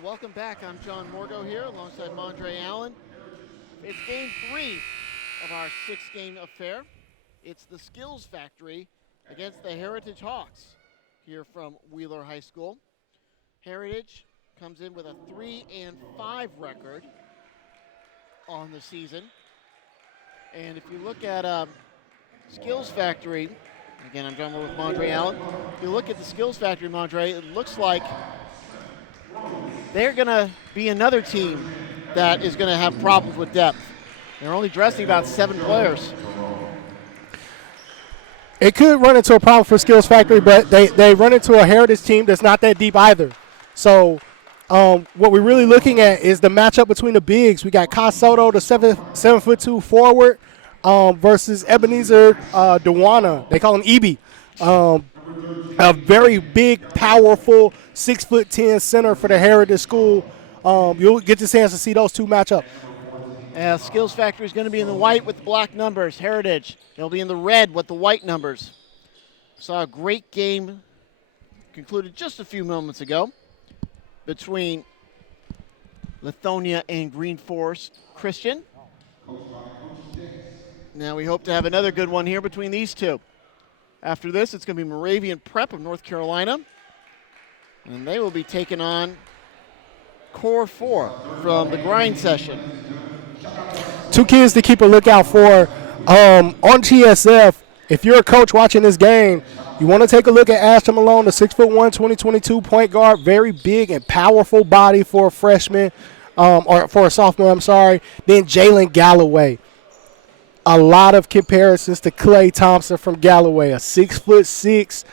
And welcome back. I'm John Morgo here alongside Mondre Allen. It's game 3 of our 6-game affair. It's the Skills Factory against the Heritage Hawks here from Wheeler High School. Heritage comes in with a 3-5 record on the season. And if you look at Skills Factory, again, I'm John Morgo with Mondre Allen. If you look at the Skills Factory, Mondre, it looks like they're going to be another team that is going to have problems with depth. They're only dressing about 7 players. It could run into a problem for Skills Factory, but they run into a Heritage team that's not that deep either. So what we're really looking at is the matchup between the bigs. We got Kai Soto, the 7'2" forward, versus Ebenezer DOWUONA. They call him EBE. A very big, powerful 6'10" center for the Heritage School. You'll get the chance to see those two match up. Skills Factory is going to be in the white with the black numbers. Heritage, they'll be in the red with the white numbers. Saw a great game concluded just a few moments ago between Lithonia and Green Forest Christian. Now we hope to have another good one here between these two. After this, it's going to be Moravian Prep of North Carolina, and they will be taking on Core 4 from the grind session. Two kids to keep a lookout for on TSF. If you're a coach watching this game, you want to take a look at Ashton Malone, the 6'1", 2022 point guard, very big and powerful body for a freshman, or for a sophomore, I'm sorry. Then Jalen Galloway. A lot of comparisons to Klay Thompson from Galloway, a 6'6",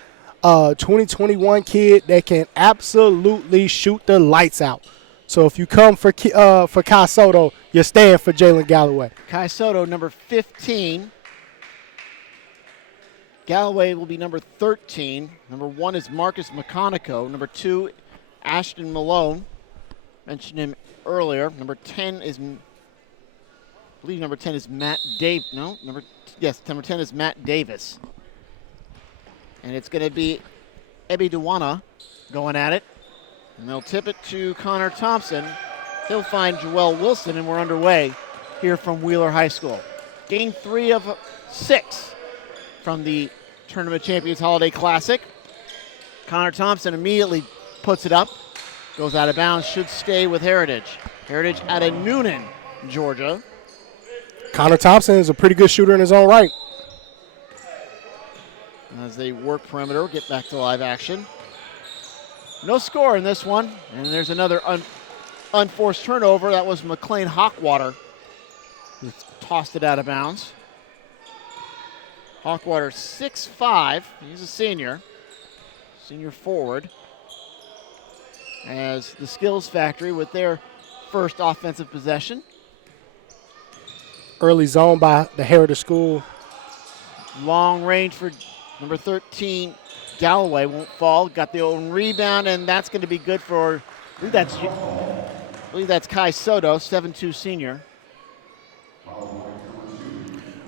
2021 kid that can absolutely shoot the lights out. So if you come for Kai Soto, you're staying for Jalen Galloway. Kai Soto, number 15. Galloway will be number 13. Number 1 is Marcus McConico. Number 2, Ashton Malone. Mentioned him earlier. Number 10 is, I believe number 10 is Matt Dave. No, number 10 is Matt Davis. And it's going to be EBE DOWUONA going at it. And they'll tip it to Connor Thompson. He'll find Joel Wilson, and we're underway here from Wheeler High School. Game 3 of 6 from the Tournament Champions Holiday Classic. Connor Thompson immediately puts it up. Goes out of bounds, should stay with Heritage. Heritage out of Noonan, Georgia. Connor Thompson is a pretty good shooter in his own right. As they work perimeter, get back to live action. No score in this one, and there's another unforced turnover. That was McLean Hawkwater who tossed it out of bounds. Hawkwater 6'5", he's a senior forward. As the Skills Factory with their first offensive possession. Early zone by the Heritage School. Long range for number 13, Galloway, won't fall. Got the own rebound, and that's going to be good for, I believe that's Kai Soto, 7'2" senior.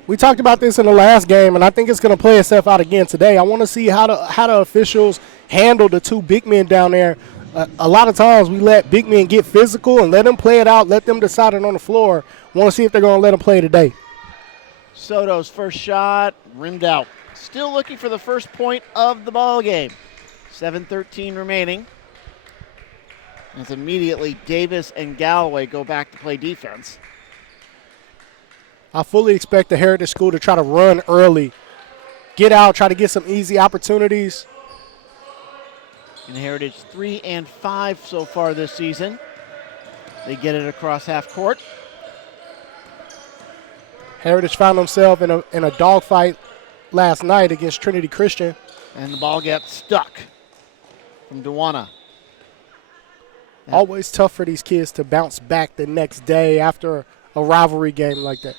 We talked about this in the last game, and I think it's going to play itself out again today. I want to see how the officials handle the two big men down there. A lot of times we let big men get physical and let them play it out, let them decide it on the floor. Want to see if they're going to let them play today. Soto's first shot, rimmed out. Still looking for the first point of the ball game. 7:13 remaining. As immediately Davis and Galloway go back to play defense. I fully expect the Heritage School to try to run early, get out, try to get some easy opportunities. And Heritage 3-5 so far this season. They get it across half court. Heritage found themselves in a dogfight last night against Trinity Christian. And the ball gets stuck from DOWUONA. Always tough for these kids to bounce back the next day after a rivalry game like that.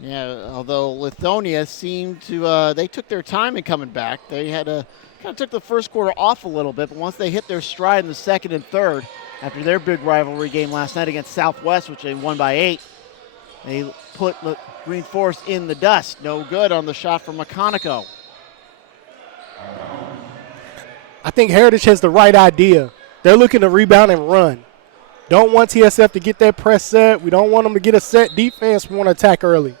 Yeah, although Lithonia seemed to, they took their time in coming back. They had kind of took the first quarter off a little bit, but once they hit their stride in the second and third, after their big rivalry game last night against Southwest, which they won by 8, they put Green Forest in the dust. No good on the shot from McConico. I think Heritage has the right idea. They're looking to rebound and run. Don't want TSF to get that press set. We don't want them to get a set defense. We want to attack early.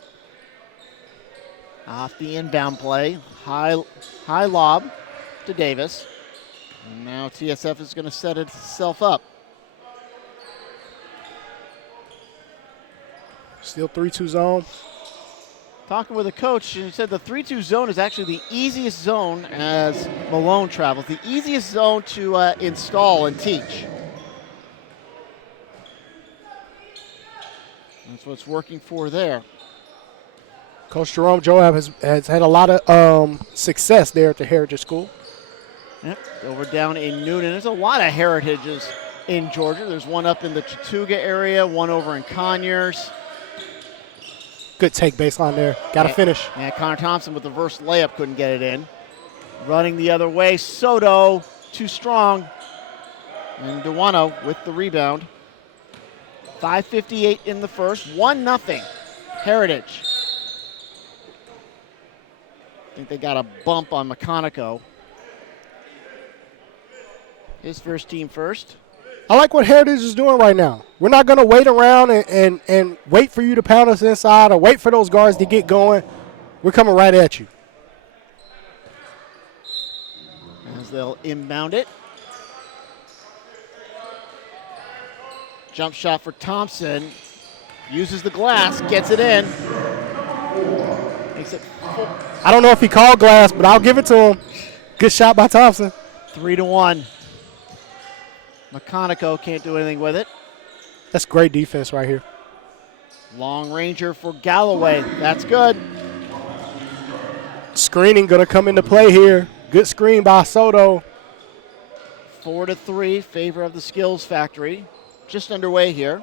Off the inbound play, high lob to Davis. And now TSF is going to set itself up. Still 3-2 zone. Talking with a coach, he said the 3-2 zone is actually the easiest zone as Malone travels, the easiest zone to install and teach. That's what's working for there. Coach Jerome Joab has had a lot of success there at the Heritage School. Yep, over down in Noonan. There's a lot of heritages in Georgia. There's one up in the Chattooga area, one over in Conyers. Good take baseline there. Got to finish. Yeah, Connor Thompson with the reverse layup couldn't get it in. Running the other way, SOTTO, too strong. And DOWUONA with the rebound. 5:58 in the first, 1-0 Heritage. I think they got a bump on McConico. His first team first. I like what Heritage is doing right now. We're not going to wait around and wait for you to pound us inside or wait for those guards to get going. We're coming right at you. As they'll inbound it. Jump shot for Thompson. Uses the glass, gets it in. Makes it 4. I don't know if he called glass, but I'll give it to him. Good shot by Thompson. 3-1. McConico can't do anything with it. That's great defense right here. Long ranger for Galloway. That's good. Screening going to come into play here. Good screen by SOTTO. 4-3, favor of the Skills Factory. Just underway here.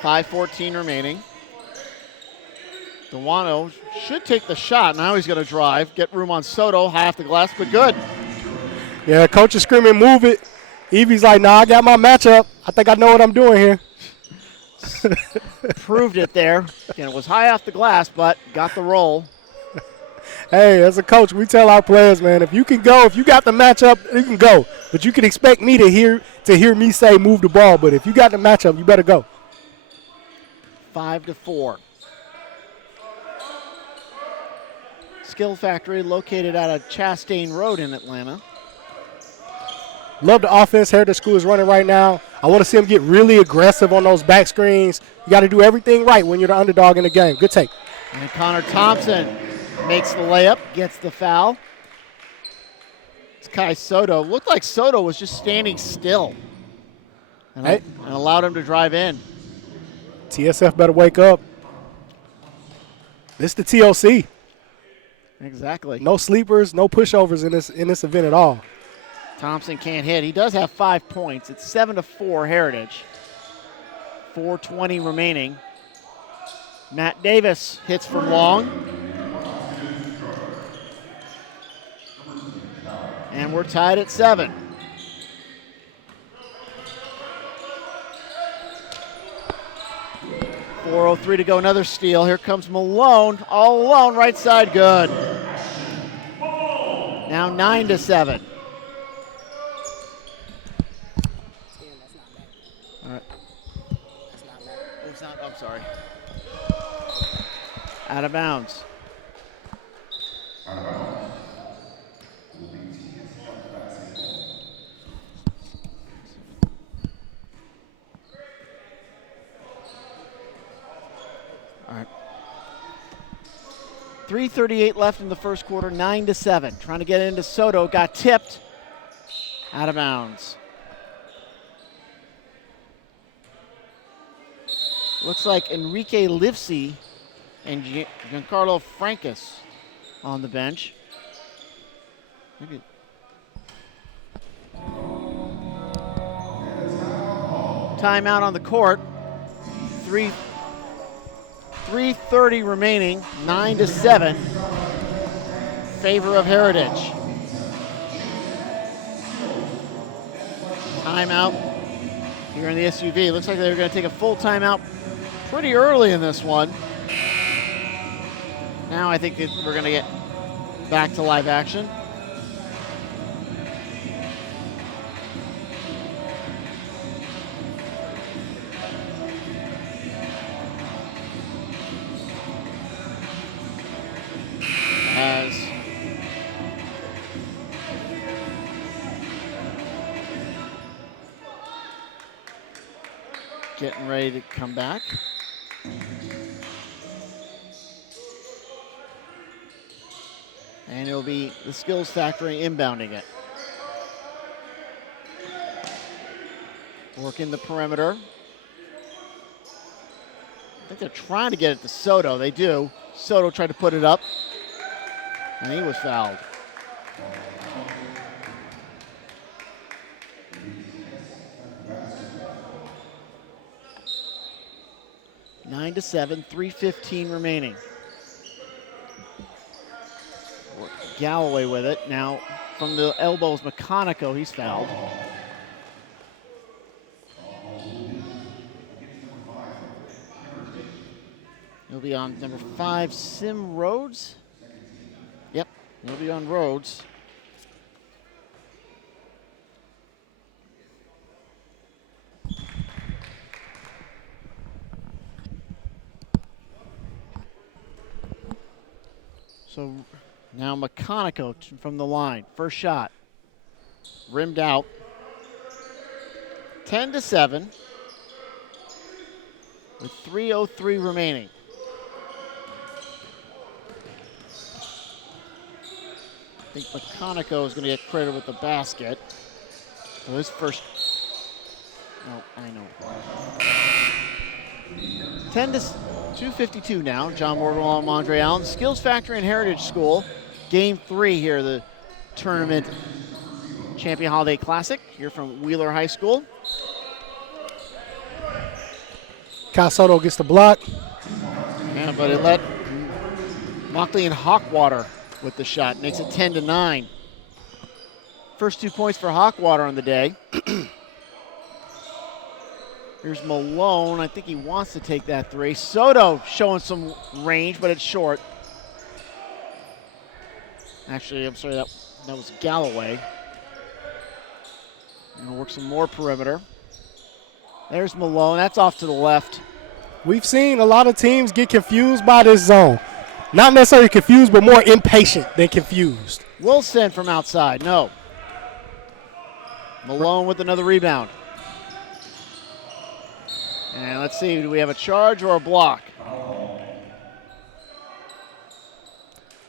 5:14 remaining. DOWUONA should take the shot. Now he's going to drive. Get room on SOTTO. High off the glass, but good. Yeah, coach is screaming, move it. Evie's like, nah, I got my matchup. I think I know what I'm doing here. Proved it there. Again, it was high off the glass, but got the roll. Hey, as a coach, we tell our players, man, if you can go, if you got the matchup, you can go. But you can expect me to hear me say move the ball. But if you got the matchup, you better go. 5-4. Skill Factory located out of Chastain Road in Atlanta. Love the offense Heritage School is running right now. I want to see them get really aggressive on those back screens. You got to do everything right when you're the underdog in the game. Good take. And Connor Thompson makes the layup, gets the foul. It's Kai SOTTO. Looked like SOTTO was just standing still and allowed him to drive in. TSF better wake up. This is the TOC. Exactly. No sleepers, no pushovers in this event at all. Thompson can't hit. He does have 5 points. It's 7-4 Heritage. 4:20 remaining. Matt Davis hits from long. And we're tied at 7. .403 to go, another steal. Here comes Malone, all alone, right side, good. Now 9-7. All right. Oh, it's not, I'm sorry. Out of bounds. All right. 3:38 left in the first quarter, 9-7. Trying to get into SOTTO, got tipped. Out of bounds. Looks like Enrique Livesey and Giancarlo Francas on the bench. Maybe. Timeout on the court. 3:30 remaining, 9-7. Favor of Heritage. Timeout here in the SUV. Looks like they're going to take a full timeout pretty early in this one. Now I think that we're going to get back to live action. getting ready to come back. And it'll be the Skills Factory inbounding it. Working the perimeter. I think they're trying to get it to SOTTO. They do. SOTTO tried to put it up, and he was fouled. Nine to 7, 3:15 remaining. Galloway with it. Now from the elbows, Meconico, he's fouled. He'll be on number 5, Sim Rhodes. Yep, he'll be on Rhodes. So now Meconico from the line. First shot. Rimmed out. 10 to 7. With 3:03 remaining. I think Meconico is going to get credit with the basket. So his first. Oh, I know. 10 to 2:52 now. John Morville and Mondre Allen. Skills Factory and Heritage School. Game 3 here, the tournament Champion Holiday Classic here from Wheeler High School. SOTTO gets the block. Yeah, but it let Mockley and Hawkwater with the shot. Makes it 10 to 9. First 2 points for Hawkwater on the day. Here's Malone. I think he wants to take that three. SOTTO showing some range, but it's short. Actually, I'm sorry, that was Galloway. Gonna work some more perimeter. There's Malone. That's off to the left. We've seen a lot of teams get confused by this zone. Not necessarily confused, but more impatient than confused. Wilson from outside. No. Malone with another rebound. And let's see, do we have a charge or a block?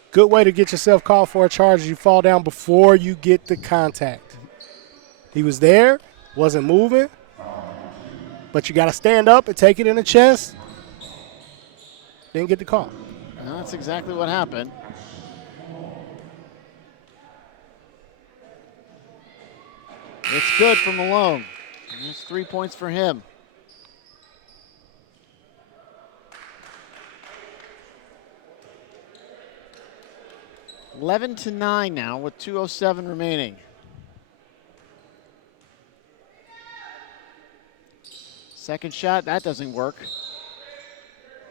Good way to get yourself called for a charge is you fall down before you get the contact. He was there, wasn't moving, but you got to stand up and take it in the chest. Didn't get the call. And that's exactly what happened. It's good for Malone. There's 3 points for him. $11 to 9 now with 2:07 remaining. Second shot, that doesn't work.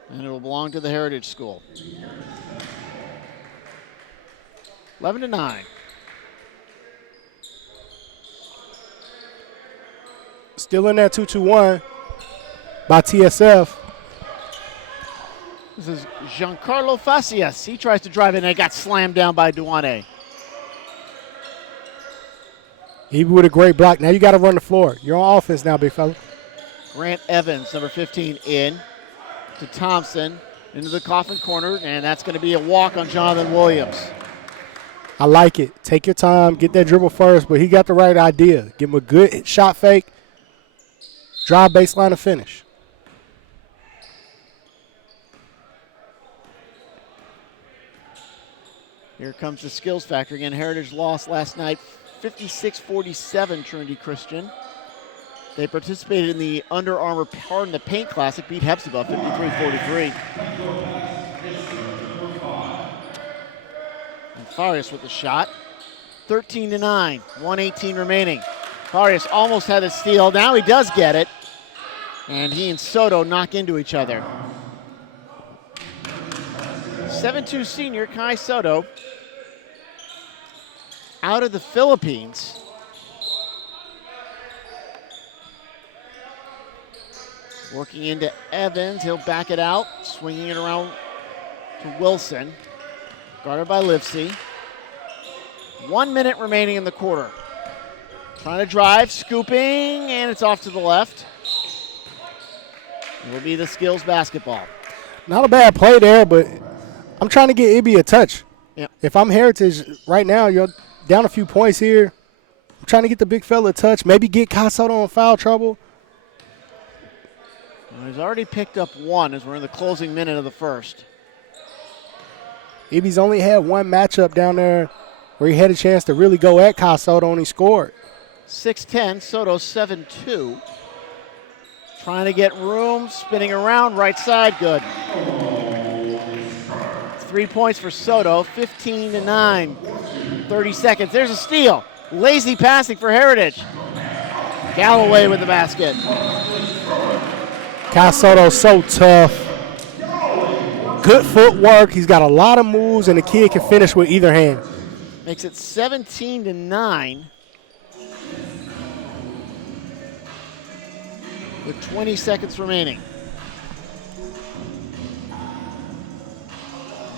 And it will belong to the Heritage School. 11 to 9. Still in that 2-2-1 by TSF. This is Giancarlo Facias. He tries to drive in and got slammed down by DOWUONA. He with a great block. Now you got to run the floor. You're on offense now, big fella. Grant Evans, number 15, in to Thompson, into the coffin corner, and that's going to be a walk on Jonathan Williams. I like it. Take your time, get that dribble first, but he got the right idea. Give him a good shot fake, drive baseline and finish. Here comes the Skills Factory again. Heritage lost last night, 56-47, Trinity Christian. They participated in the Under Armour Pardon the Paint Classic, beat Hepzibah 53-43. And Farias with the shot. 13 to 9, 1:18 remaining. Farias almost had a steal. Now he does get it. And he and SOTTO knock into each other. 7'2" senior Kai SOTTO out of the Philippines. Working into Evans, he'll back it out, swinging it around to Wilson. Guarded by Livesey. 1 minute remaining in the quarter. Trying to drive, scooping, and it's off to the left. It will be the skills basketball. Not a bad play there, but I'm trying to get EBE a touch. Yep. If I'm Heritage right now, you're down a few points here. I'm trying to get the big fella a touch, maybe get Soto in foul trouble. Well, he's already picked up one as we're in the closing minute of the first. EBE's only had one matchup down there where he had a chance to really go at Soto and he scored. 6-10, Soto 7-2. Trying to get room, spinning around, right side, good. 3 points for Soto, 15-9, 30 seconds. There's a steal. Lazy passing for Heritage. Galloway with the basket. Soto's so tough. Good footwork. He's got a lot of moves, and the kid can finish with either hand. Makes it 17-9. With 20 seconds remaining.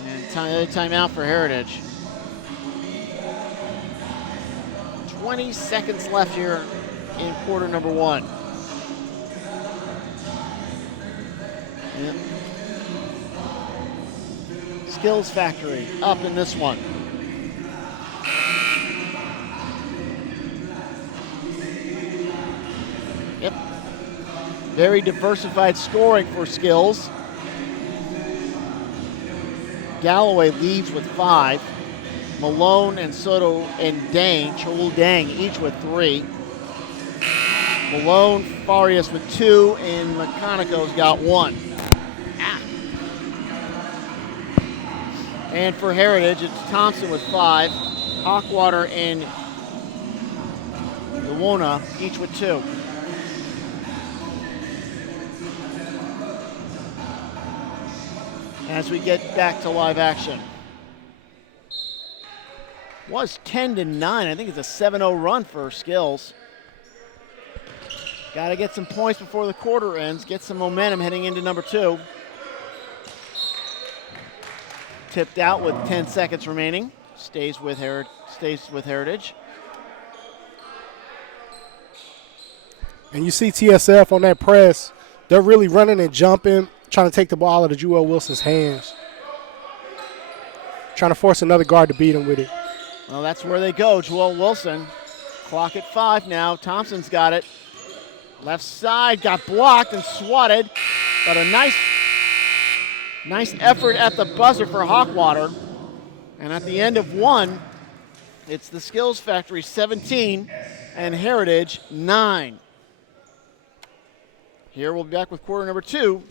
And timeout for Heritage. 20 seconds left here in quarter number one. Yep. Skills Factory up in this one. Yep. Very diversified scoring for Skills. Galloway leads with 5. Malone and Soto and Chol Dang each with 3. Malone, Farias with 2, and McConaughey's got 1. And for Heritage, it's Thompson with 5. Hawkwater and DOWUONA each with 2. As we get back to live action. Was 10-9. I think it's a 7-0 run for Skills. Got to get some points before the quarter ends. Get some momentum heading into number 2. Tipped out with 10 seconds remaining. Stays with Heritage. And you see TSF on that press. They're really running and jumping, trying to take the ball out of Jewel Wilson's hands. Trying to force another guard to beat him with it. Well, that's where they go. Jewel Wilson. Clock at 5 now. Thompson's got it. Left side got blocked and swatted. But a nice effort at the buzzer for Hawkwater. And at the end of 1, it's the Skills Factory 17 and Heritage 9. Here we'll be back with quarter number 2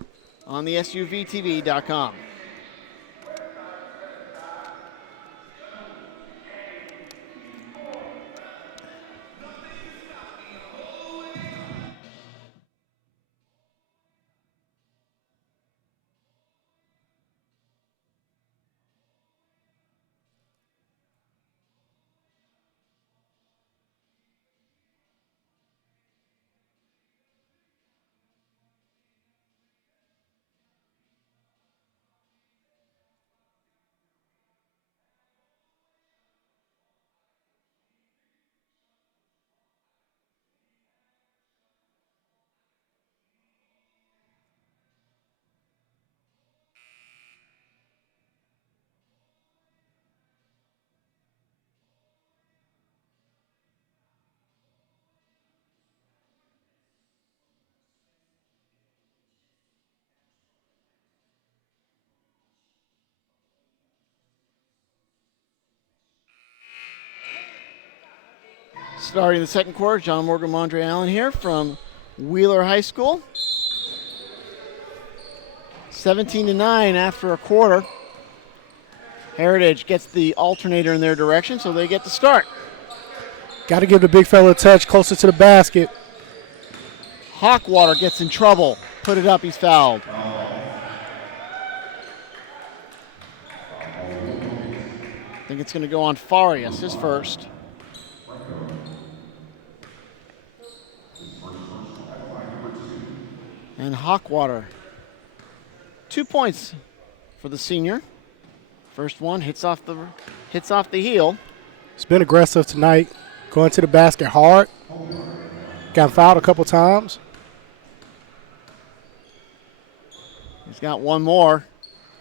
on the SUVTV.com. Starting the second quarter, John Morgan, Mondre Allen here from Wheeler High School. 17-9 after a quarter. Heritage gets the alternator in their direction, so they get to start. Got to give the big fella a touch closer to the basket. Hawkwater gets in trouble. Put it up, he's fouled. I think it's going to go on Farias, his first. And Hawkwater, 2 points for the senior. First one hits off the heel. It's been aggressive tonight, going to the basket hard. Got fouled a couple times. He's got one more,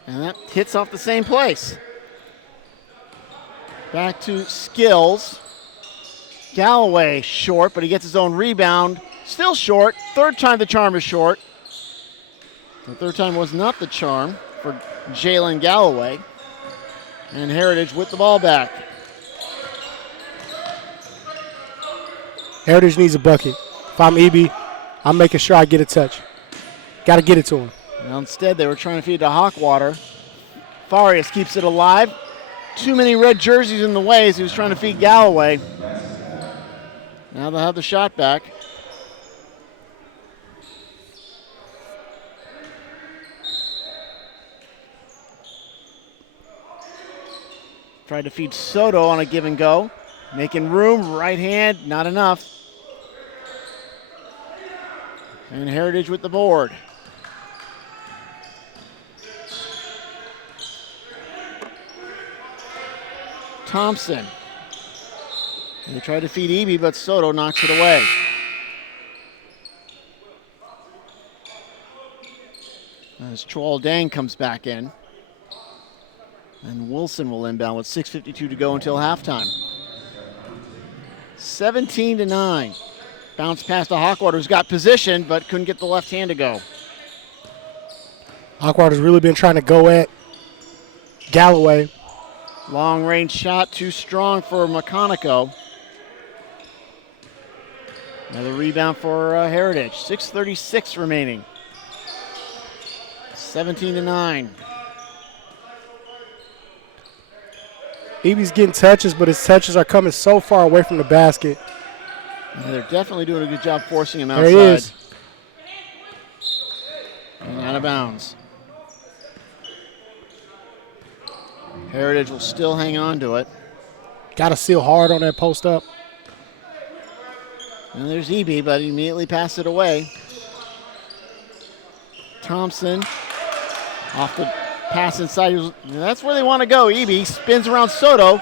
and that hits off the same place. Back to Skills. Galloway short, but he gets his own rebound. Still short. Third time the charm is short. The third time was not the charm for Jalen Galloway. And Heritage with the ball back. Heritage needs a bucket. If I'm EB, I'm making sure I get a touch. Got to get it to him. Well, instead, they were trying to feed to Hawkwater. Farias keeps it alive. Too many red jerseys in the way as he was trying to feed Galloway. Now they'll have the shot back. Tried to feed Soto on a give and go. Making room, right hand, not enough. And Heritage with the board. Thompson. They tried to feed EB, but Soto knocks it away. As Chwal Dang comes back in. And Wilson will inbound with 6:52 to go until halftime. 17-9. Bounce pass to Hawkwater, who's got position, but couldn't get the left hand to go. Hawkwater's really been trying to go at Galloway. Long range shot, too strong for McConico. Another rebound for Heritage. 6:36 remaining. 17-9. EB's getting touches, but his touches are coming so far away from the basket. Yeah, they're definitely doing a good job forcing him outside. There he is. And out of bounds. Heritage will still hang on to it. Got to seal hard on that post up. And there's EB, but he immediately passed it away. Thompson off the pass inside. That's where they want to go. EB spins around Soto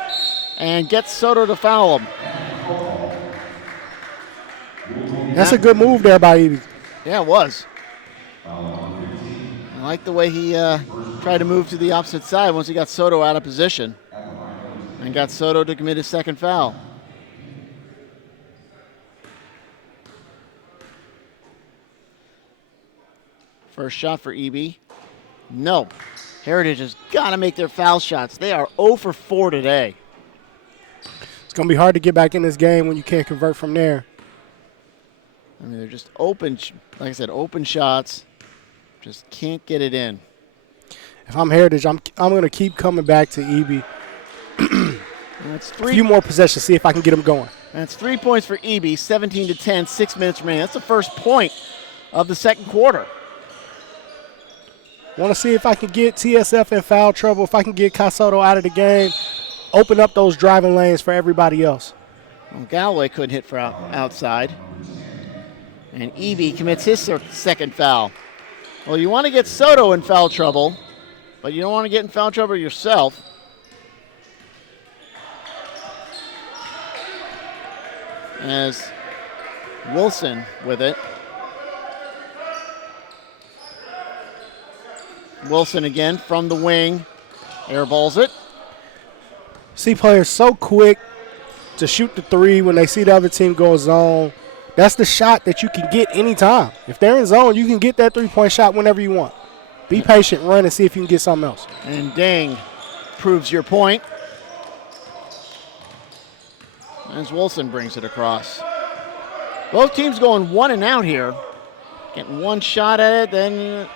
and gets Soto to foul him. That's a good move there by EB. Yeah, it was. I like the way he tried to move to the opposite side once he got Soto out of position and got Soto to commit his second foul. First shot for EB. No. Heritage has got to make their foul shots. They are 0 for 4 today. It's going to be hard to get back in this game when you can't convert from there. I mean, they're just open, like I said, open shots. Just can't get it in. If I'm Heritage, I'm going to keep coming back to EB. That's a few more possessions, see if I can get them going. That's 3 points for EB, 17-10, 6 minutes remaining. That's the first point of the second quarter. Want to see if I can get TSF in foul trouble, if I can get Soto out of the game, open up those driving lanes for everybody else. Well, Galloway couldn't hit for outside. And EB commits his second foul. Well, you want to get Soto in foul trouble, but you don't want to get in foul trouble yourself. As Wilson with it. Wilson again from the wing. Airballs it. See players so quick to shoot the three when they see the other team go zone. That's the shot that you can get anytime. If they're in zone, you can get that three-point shot whenever you want. Be patient, run, and see if you can get something else. And Dang proves your point. As Wilson brings it across. Both teams going one and out here. Getting one shot at it, then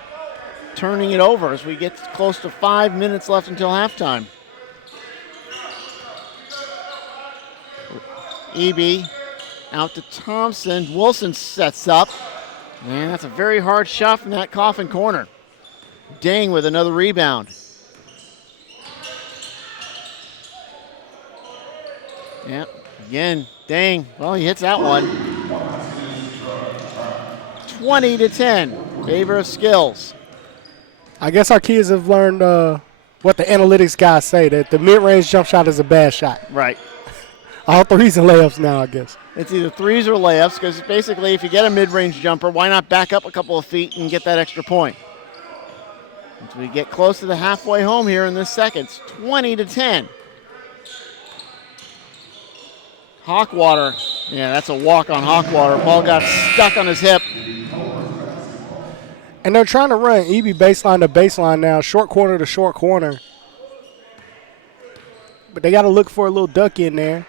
turning it over as we get close to 5 minutes left until halftime. EB out to Thompson. Wilson sets up. And that's a very hard shot from that coffin corner. Dang with another rebound. Yeah, again, Dang. Well, he hits that one. 20-10, favor of Skills. I guess our kids have learned what the analytics guys say, that the mid-range jump shot is a bad shot. Right. All threes and layups now, I guess. It's either threes or layups, because basically if you get a mid-range jumper, why not back up a couple of feet and get that extra point? As we get close to the halfway home here in this second, it's 20-10. Hawkwater, yeah, that's a walk on Hawkwater. Ball got stuck on his hip. And they're trying to run EB baseline to baseline now, short corner to short corner. But they got to look for a little duck in there.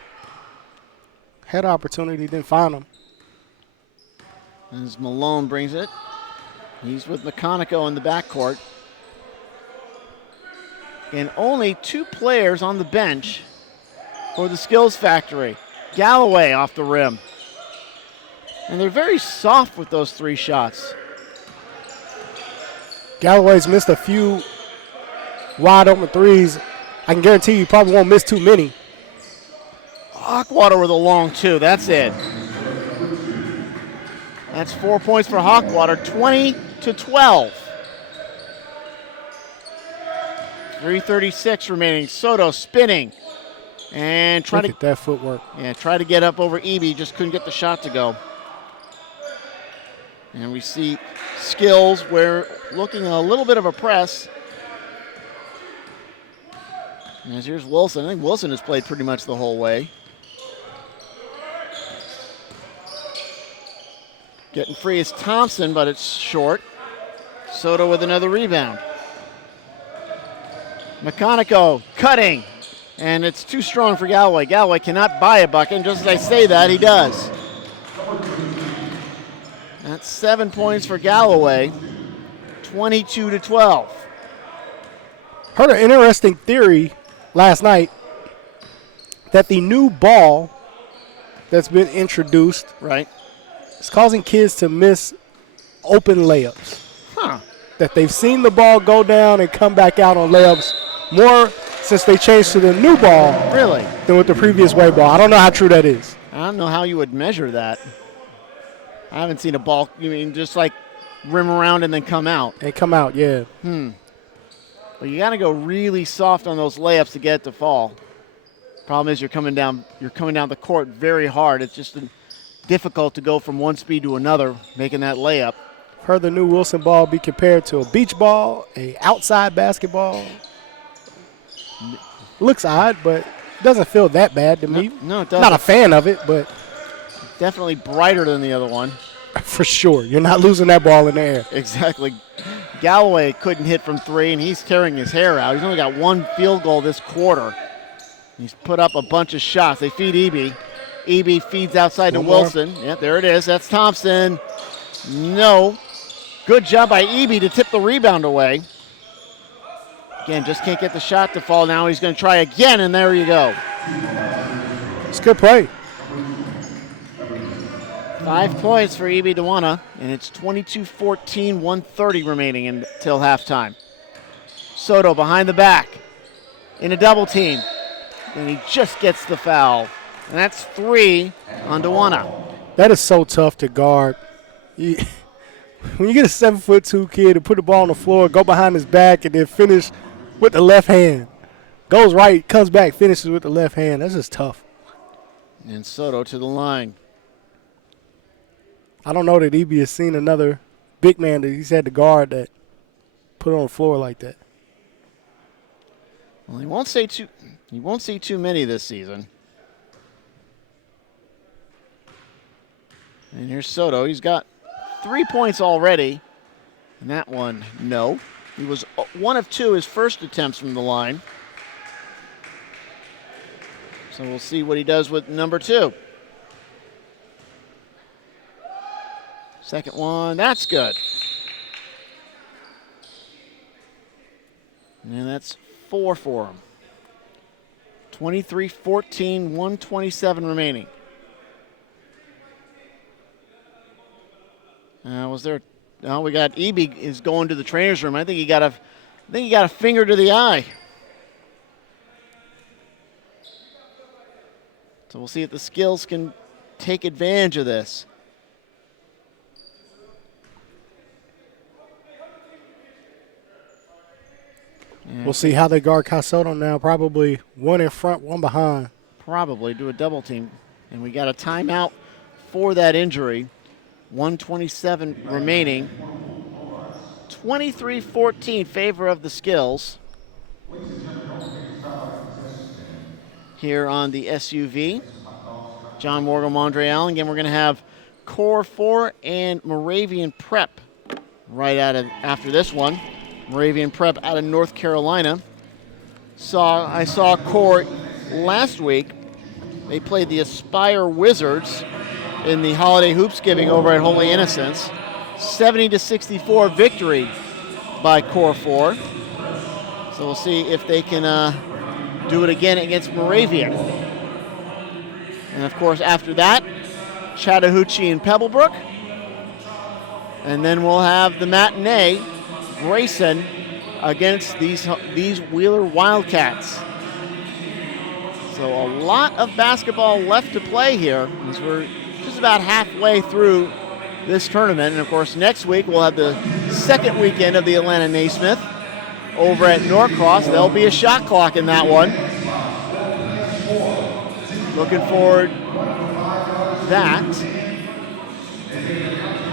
Had an opportunity, didn't find him. As Malone brings it, he's with McConico in the backcourt. And only 2 players on the bench for the Skills Factory. Galloway off the rim. And they're very soft with those 3 shots. Galloway's missed a few wide open threes. I can guarantee you probably won't miss too many. Hawkwater with a long 2, that's it. That's 4 points for Hawkwater, 20-12. 3:36 remaining. SOTTO spinning and trying to get that footwork. Yeah, try to get up over EB, just couldn't get the shot to go. And we see Skills, we're looking a little bit of a press. As here's Wilson. I think Wilson has played pretty much the whole way. Getting free is Thompson, but it's short. SOTTO with another rebound. McConico cutting, and it's too strong for Galloway. Galloway cannot buy a bucket, and just as I say that, he does. That's 7 points for Galloway, 22-12. Heard an interesting theory last night that the new ball that's been introduced Right. is causing kids to miss open layups. Huh. That they've seen the ball go down and come back out on layups more since they changed to the new ball Really? than with the previous way ball. I don't know how true that is. I don't know how you would measure that. I haven't seen a ball, you mean just like rim around and then come out. And come out, yeah. But you got to go really soft on those layups to get it to fall. Problem is you're coming down the court very hard. It's just difficult to go from one speed to another, making that layup. Heard the new Wilson ball be compared to a beach ball, a outside basketball. Looks odd, but doesn't feel that bad to me. No, it doesn't. Not a fan of it, but Definitely brighter than the other one. for sure, you're not losing that ball in the air. Exactly. Galloway couldn't hit from 3, and he's tearing his hair out. He's only got 1 field goal this quarter. He's put up a bunch of shots. They feed EB. EB feeds outside to Wilson. Yep, there it is. That's Thompson. No. Good job by EB to tip the rebound away. Again, just can't get the shot to fall. Now he's going to try again, and there you go. It's a good play. 5 points for EB DOWUONA, and it's 22-14, 1:30 remaining until halftime. SOTTO behind the back in a double team, and he just gets the foul. And that's 3 on DOWUONA. That is so tough to guard. When you get a 7'2" kid to put the ball on the floor, go behind his back, and then finish with the left hand. Goes right, comes back, finishes with the left hand. That's just tough. And SOTTO to the line. I don't know that EB has seen another big man that he's had to guard that put on the floor like that. Well, he won't see too many this season. And here's SOTTO. He's got 3 points already. And that one, no. He was 1 of 2 his first attempts from the line. So we'll see what he does with number 2. Second one, that's good. And that's 4 for him. 23-14, 1:27 remaining. Was there? Oh, we got EB is going to the trainer's room. I think he got a finger to the eye. So we'll see if the Skills can take advantage of this. We'll see how they guard SOTTO now. Probably 1 in front, 1 behind. Probably do a double team. And we got a timeout for that injury. 1:27 remaining. 23-14, favor of the Skills. Here on the SUV. John Morgan, Mondre Allen. Again, we're going to have Core 4 and Moravian Prep right after this one. Moravian Prep out of North Carolina. I saw Core last week. They played the Aspire Wizards in the Holiday Hoops Giving over at Holy Innocents. 70-64 victory by Core 4. So we'll see if they can do it again against Moravian. And of course, after that, Chattahoochee and Pebblebrook. And then we'll have the matinee, Grayson, against these Wheeler Wildcats. So a lot of basketball left to play here as we're just about halfway through this tournament. And of course, next week we'll have the second weekend of the Atlanta Naismith over at Norcross. There'll be a shot clock in that one. Looking forward to that.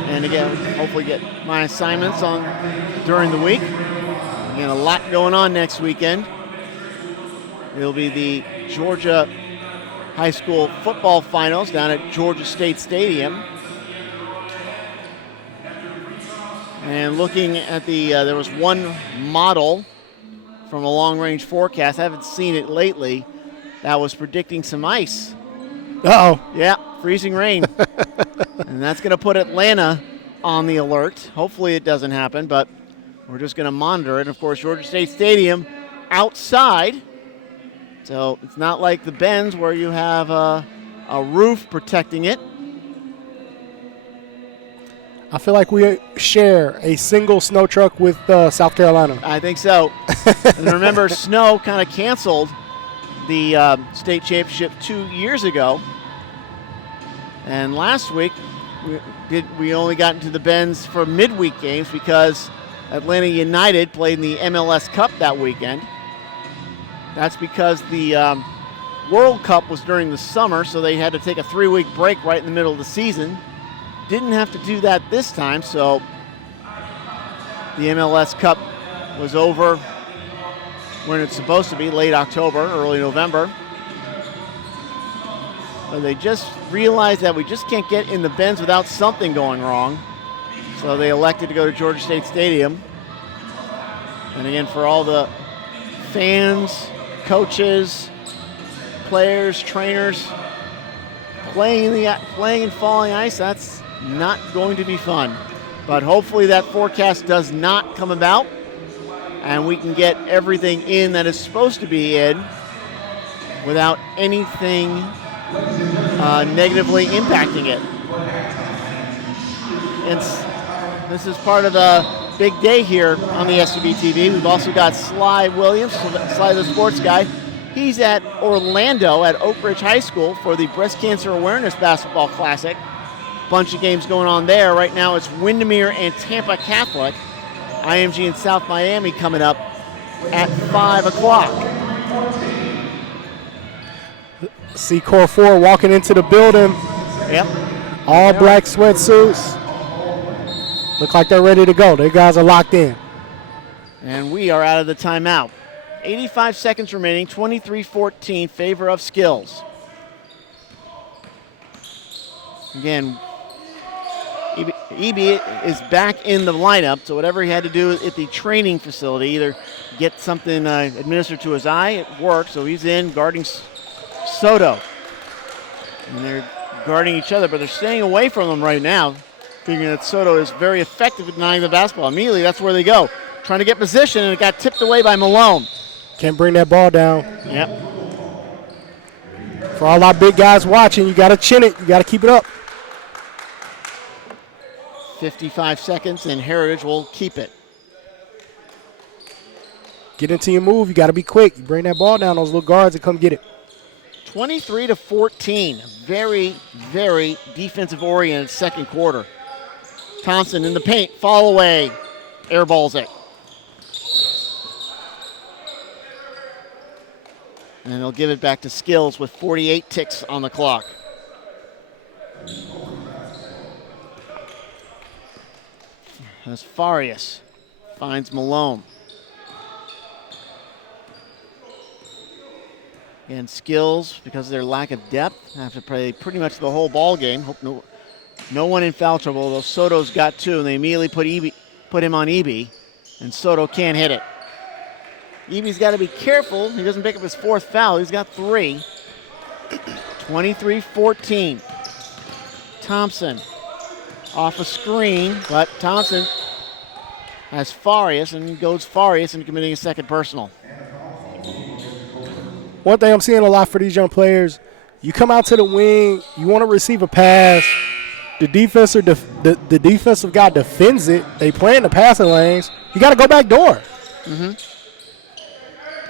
And again, hopefully get my assignments on during the week. Again, a lot going on next weekend. It'll be the Georgia High School football finals down at Georgia State Stadium. And looking at there was one model from a long-range forecast. I haven't seen it lately. That was predicting some ice. Uh-oh. Yeah, freezing rain. And that's going to put Atlanta on the alert. Hopefully it doesn't happen, but we're just going to monitor it. And of course, Georgia State Stadium outside. So it's not like the Benz where you have a roof protecting it. I feel like we share a single snow truck with South Carolina. I think so. And remember, snow kind of canceled the state championship 2 years ago. And last week, we only got into the Benz for midweek games because Atlanta United played in the MLS Cup that weekend. That's because the World Cup was during the summer, so they had to take a 3-week break right in the middle of the season. Didn't have to do that this time, so the MLS Cup was over when it's supposed to be, late October, early November. But they just realized that we just can't get in the Benz without something going wrong. So they elected to go to Georgia State Stadium. And again, for all the fans, coaches, players, trainers, playing in falling ice, that's not going to be fun. But hopefully that forecast does not come about and we can get everything in that is supposed to be in without anything negatively impacting it. And this is part of a big day here on the SUV TV. We've also got Sly Williams, Sly the sports guy. He's at Orlando at Oak Ridge High School for the Breast Cancer Awareness Basketball Classic. Bunch of games going on there. Right now it's Windermere and Tampa Catholic. IMG and South Miami coming up at 5 o'clock. See Core 4 walking into the building. Yep. All black sweatsuits. Look like they're ready to go. Their guys are locked in. And we are out of the timeout. 85 seconds remaining, 23-14, favor of Skills. Again, EBE is back in the lineup, so whatever he had to do at the training facility, either get something administered to his eye, it worked, so he's in guarding SOTTO. And they're guarding each other, but they're staying away from them right now, figuring that SOTTO is very effective at denying the basketball. Immediately, that's where they go. Trying to get position, and it got tipped away by Malone. Can't bring that ball down. Yep. For all our big guys watching, you got to chin it. You got to keep it up. 55 seconds, and Heritage will keep it. Get into your move. You got to be quick. You bring that ball down, those little guards, and come get it. 23-14. Very, very defensive-oriented second quarter. Thompson in the paint. Fall away. Airballs it. And they'll give it back to Skills with 48 ticks on the clock. That's Farias. finds Malone. And Skills, because of their lack of depth, have to play pretty much the whole ball game. Hope no one in foul trouble, although Soto's got 2, and they immediately put him on EBE, and Soto can't hit it. EBE's got to be careful. He doesn't pick up his 4th foul. He's got 3. 23-14. Thompson off a screen, but Thompson has Farias and goes Farias into committing a 2nd personal. One thing I'm seeing a lot for these young players, you come out to the wing, you want to receive a pass, the defensive guy defends it, they play in the passing lanes, you got to go back door.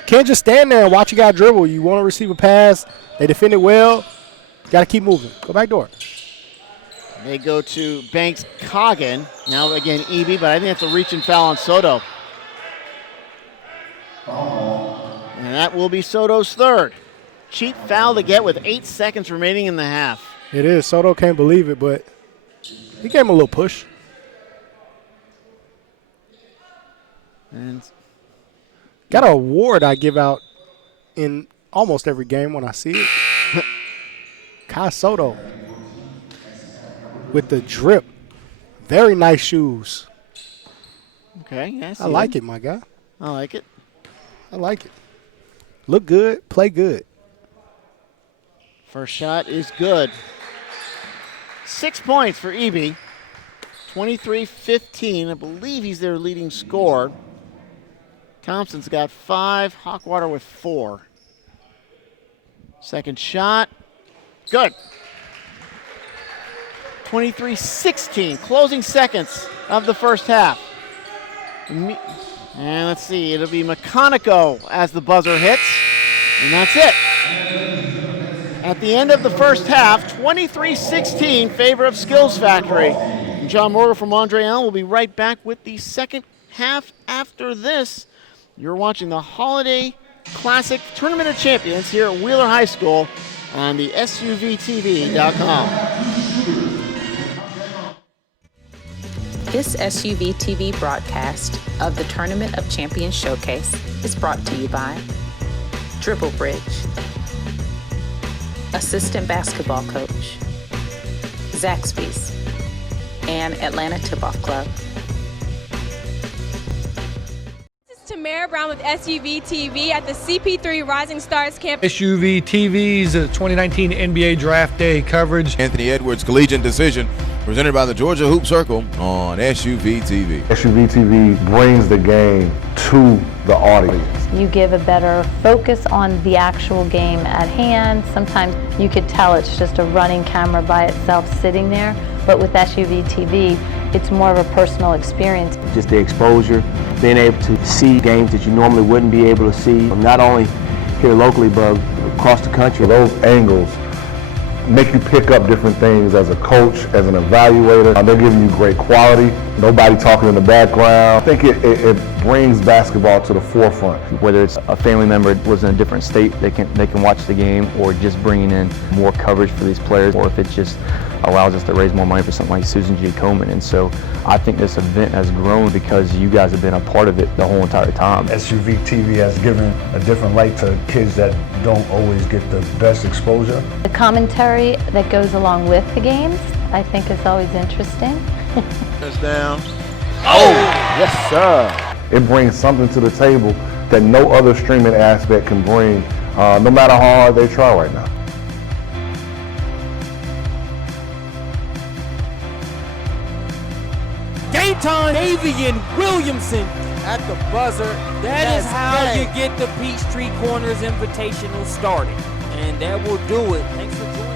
Can't just stand there and watch a guy dribble. You want to receive a pass, they defend it well, got to keep moving. Go back door. They go to Banks Coggin. Now again EBE, but I think that's a reach and foul on Soto. And that will be Soto's 3rd. Cheap foul to get with 8 seconds remaining in the half. It is. Soto can't believe it, but he gave him a little push. And got an award I give out in almost every game when I see it. Kai Soto with the drip. Very nice shoes. Okay, yes. I like it, my guy. I like it. I like it. Look good, play good. First shot is good. 6 points for EBE. 23-15. I believe he's their leading scorer. Thompson's got 5. Hawkwater with 4. Second shot. Good. 23-16. Closing seconds of the first half. And let's see. It'll be McConaughey as the buzzer hits. And that's it. At the end of the first half, 23-16 favor of Skills Factory. And John Morgan from Andre Allen will be right back with the second half after this. You're watching the Holiday Classic Tournament of Champions here at Wheeler High School on the SUVTV.com. This SUV TV broadcast of the Tournament of Champions Showcase is brought to you by Dribble Bridge, Assistant Basketball Coach, Zaxby's, and Atlanta Tip-Off Club. This is Tamara Brown with SUV TV at the CP3 Rising Stars campus. SUV TV's 2019 NBA Draft Day coverage. Anthony Edwards Collegiate Decision, presented by the Georgia Hoop Circle on SUV TV. SUV TV brings the game to the audience. You give a better focus on the actual game at hand. Sometimes you could tell it's just a running camera by itself sitting there, but with SUV TV, it's more of a personal experience. Just the exposure, being able to see games that you normally wouldn't be able to see, not only here locally, but across the country. Those angles make you pick up different things as a coach, as an evaluator. They're giving you great quality. Nobody talking in the background. I think it brings basketball to the forefront. Whether it's a family member that lives in a different state, they can watch the game, or just bringing in more coverage for these players, or if it just allows us to raise more money for something like Susan G. Komen. And so I think this event has grown because you guys have been a part of it the whole entire time. SUV TV has given a different light to kids that don't always get the best exposure. The commentary that goes along with the games, I think is always interesting. Touchdown. Oh, yes, sir. It brings something to the table that no other streaming aspect can bring, no matter how hard they try right now. Dayton Avian Williamson at the buzzer. That is how you get the Peachtree Corners Invitational started. And that will do it. Thanks for joining.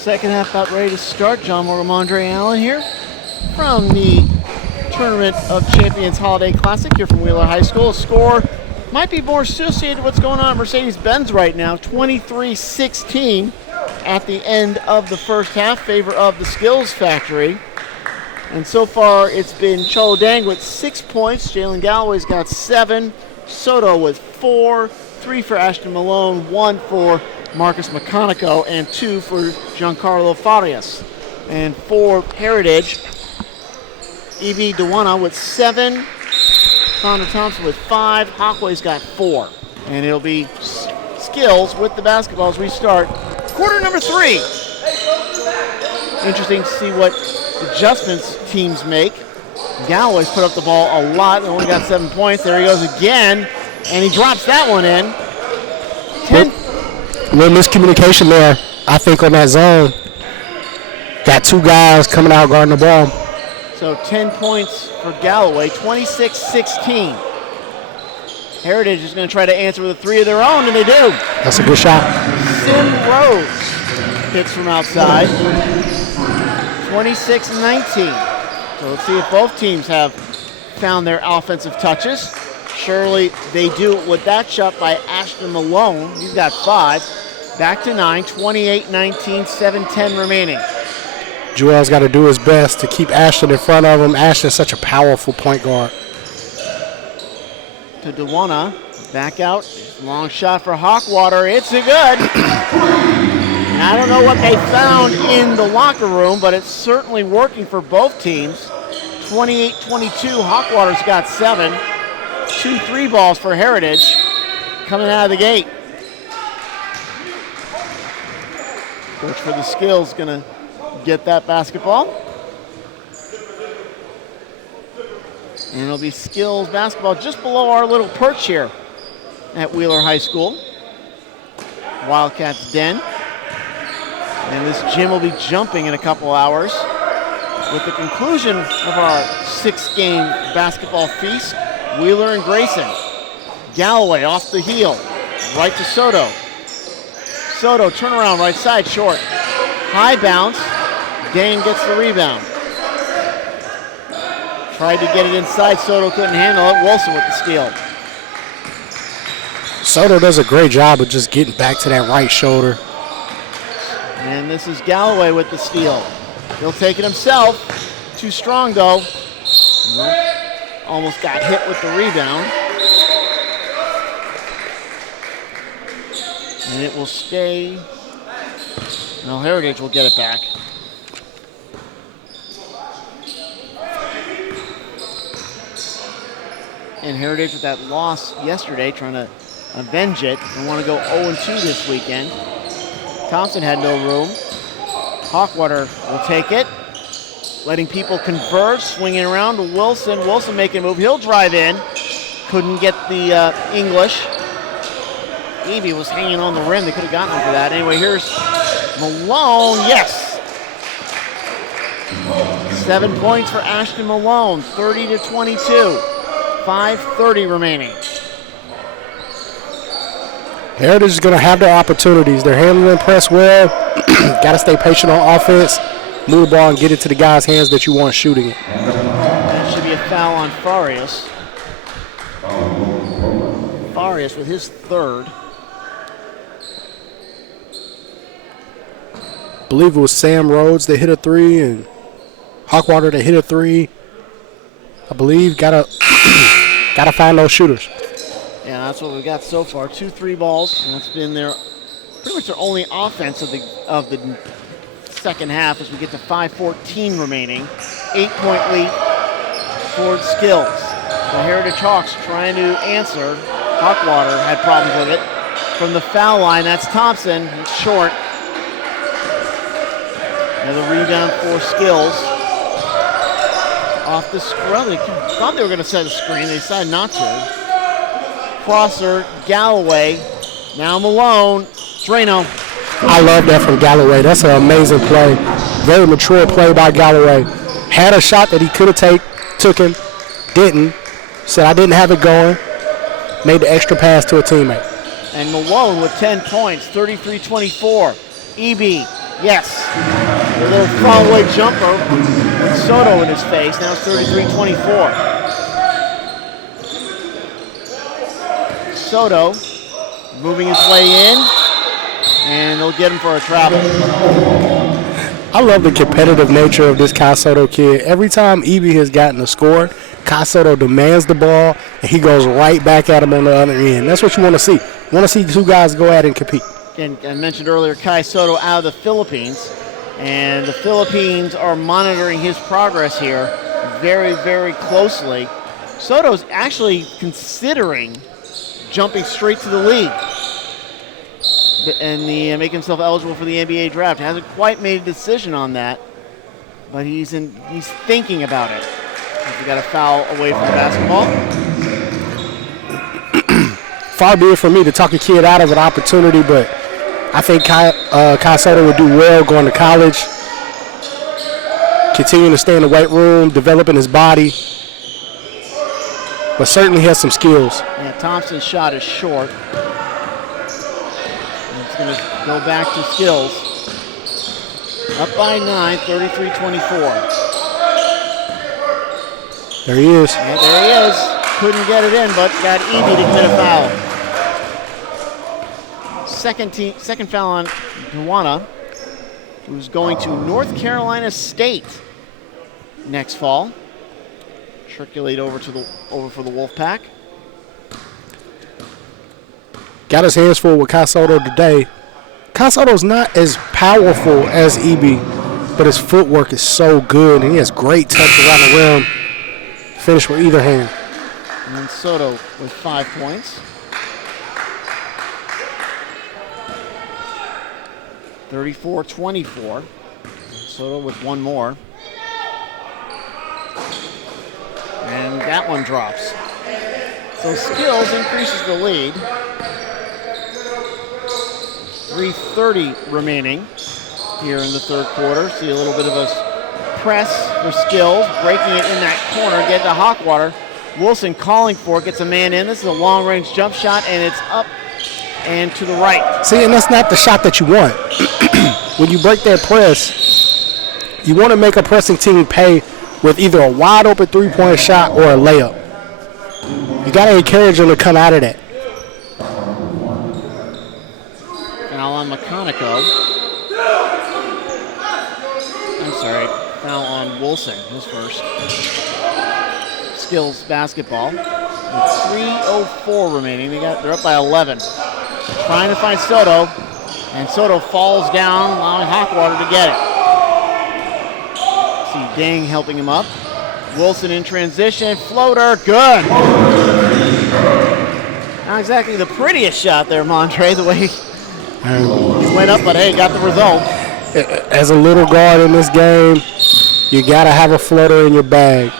Second half about ready to start. John Morgamondre Allen here from the Tournament of Champions Holiday Classic here from Wheeler High School. A score might be more associated with what's going on at Mercedes-Benz right now. 23-16 at the end of the first half, favor of the Skills Factory. And so far it's been Cholo Dang with 6 points. Jalen Galloway's got 7. SOTTO with 4. 3 for Ashton Malone, 1 for Marcus McConico, and 2 for Giancarlo Farias. And for Heritage, EBE DOWUONA with 7. Connor Thompson with 5. Hockway's got 4. And it'll be Skills with the basketball as we start quarter number 3. Interesting to see what adjustments teams make. Galloway's put up the ball a lot. Only got 7 points. There he goes again. And he drops that one in. 10. A little miscommunication there, I think, on that zone. Got 2 guys coming out guarding the ball. So 10 points for Galloway, 26-16. Heritage is going to try to answer with a 3 of their own, and they do. That's a good shot. Sim Rose hits from outside. 26-19. So let's see if both teams have found their offensive touches. Surely they do with that shot by Ashton Malone. He's got 5. Back to 9, 28-19, 7:10 remaining. Joel's got to do his best to keep Ashton in front of him. Ashton's such a powerful point guard. To DOWUONA, back out, long shot for Hawkwater. It's a good. And I don't know what they found in the locker room, but it's certainly working for both teams. 28-22, Hawkwater's got 7. 2 3 balls for Heritage coming out of the gate. Coach for the Skills gonna get that basketball. And it'll be Skills basketball just below our little perch here at Wheeler High School. Wildcats Den. And this gym will be jumping in a couple hours with the conclusion of our 6-game basketball feast. Wheeler and Grayson. Galloway off the heel. Right to SOTTO. SOTTO turnaround right side short. High bounce. Dane gets the rebound. Tried to get it inside. SOTTO couldn't handle it. Wilson with the steal. SOTTO does a great job of just getting back to that right shoulder. And this is Galloway with the steal. He'll take it himself. Too strong though. Nope. Almost got hit with the rebound. And it will stay. No, Heritage will get it back. And Heritage with that loss yesterday, trying to avenge it and want to go 0-2 this weekend. Thompson had no room. Hawkwater will take it. Letting people converge, swinging around to Wilson. Wilson making a move. He'll drive in. Couldn't get the English. EBE was hanging on the rim. They could have gotten him for that. Anyway, here's Malone. Yes. 7 points for Ashton Malone. 30-22. 5:30 remaining. Heritage is going to have their opportunities. They're handling press well. Got to stay patient on offense. Move the ball and get it to the guy's hands that you want shooting it. That should be a foul on Farias. Farias with his 3rd. I believe it was Sam Rhodes that hit a 3 and Hawkwater that hit a 3. I believe gotta find those shooters. Yeah, that's what we've got so far. 2 3 balls. And that's been their pretty much their only offense of the second half as we get to 5:14 remaining. 8-point lead towards Skills. The Heritage Hawks trying to answer. Hawkwater had problems with it. From the foul line, that's Thompson. It's short. Another rebound for Skills. Off the screen. They thought they were going to set a screen. They decided not to. Crosser, Galloway. Now Malone. Drano. I love that from Galloway. That's an amazing play. Very mature play by Galloway. Had a shot that he could have took him. Didn't. Said I didn't have it going. Made the extra pass to a teammate. And Malone with 10 points, 33-24. EBE Yes. A little fall-away jumper with Soto in his face. Now it's 33-24. Soto moving his way in, and they'll get him for a travel. I love the competitive nature of this Kai Soto kid. Every time EBE has gotten a score, Kai Soto demands the ball, and he goes right back at him on the other end. That's what you want to see. You want to see two guys go at it and compete. And I mentioned earlier Kai Soto out of the Philippines, and the Philippines are monitoring his progress here very, very closely. Soto's actually considering jumping straight to the league and make himself eligible for the NBA draft. Hasn't quite made a decision on that, but he's thinking about it. We got a foul away from the basketball. Far be it from me to talk a kid out of an opportunity, but I think Kai Soto would do well going to college, continuing to stay in the weight room, developing his body, but certainly has some skills. Yeah, Thompson's shot is short. It's going to go back to Skills. Up by 9, 33-24. There he is. Yeah, there he is. Couldn't get it in, but got EBE to commit a foul. Second foul on DOWUONA, who's going to North Carolina State next fall. Circulate over for the Wolfpack. Got his hands full with Kai Soto today. Kai Soto's not as powerful as EBE, but his footwork is so good, and he has great touch around the rim. Finish with either hand. And then Soto with 5 points. 34-24. Soto with one more. And that one drops. So Skills increases the lead. 3:30 remaining here in the third quarter. See a little bit of a press for Skills, breaking it in that corner, get to Hawkwater. Wilson calling for it, gets a man in. This is a long-range jump shot, and it's up and to the right. See, and that's not the shot that you want. When you break that press, you want to make a pressing team pay with either a wide-open three-point shot or a layup. You got to encourage them to come out of that. Foul on McConaughey. I'm sorry, foul on Wilson, his first. Skills basketball. With 3:04 remaining, they're up by 11. Trying to find Soto, and Soto falls down, allowing Hawkwater to get it. See Dang helping him up. Wilson in transition, floater, good. Not exactly the prettiest shot there, Montre, the way he went up, but hey, got the result. As a little guard in this game, you got to have a floater in your bag.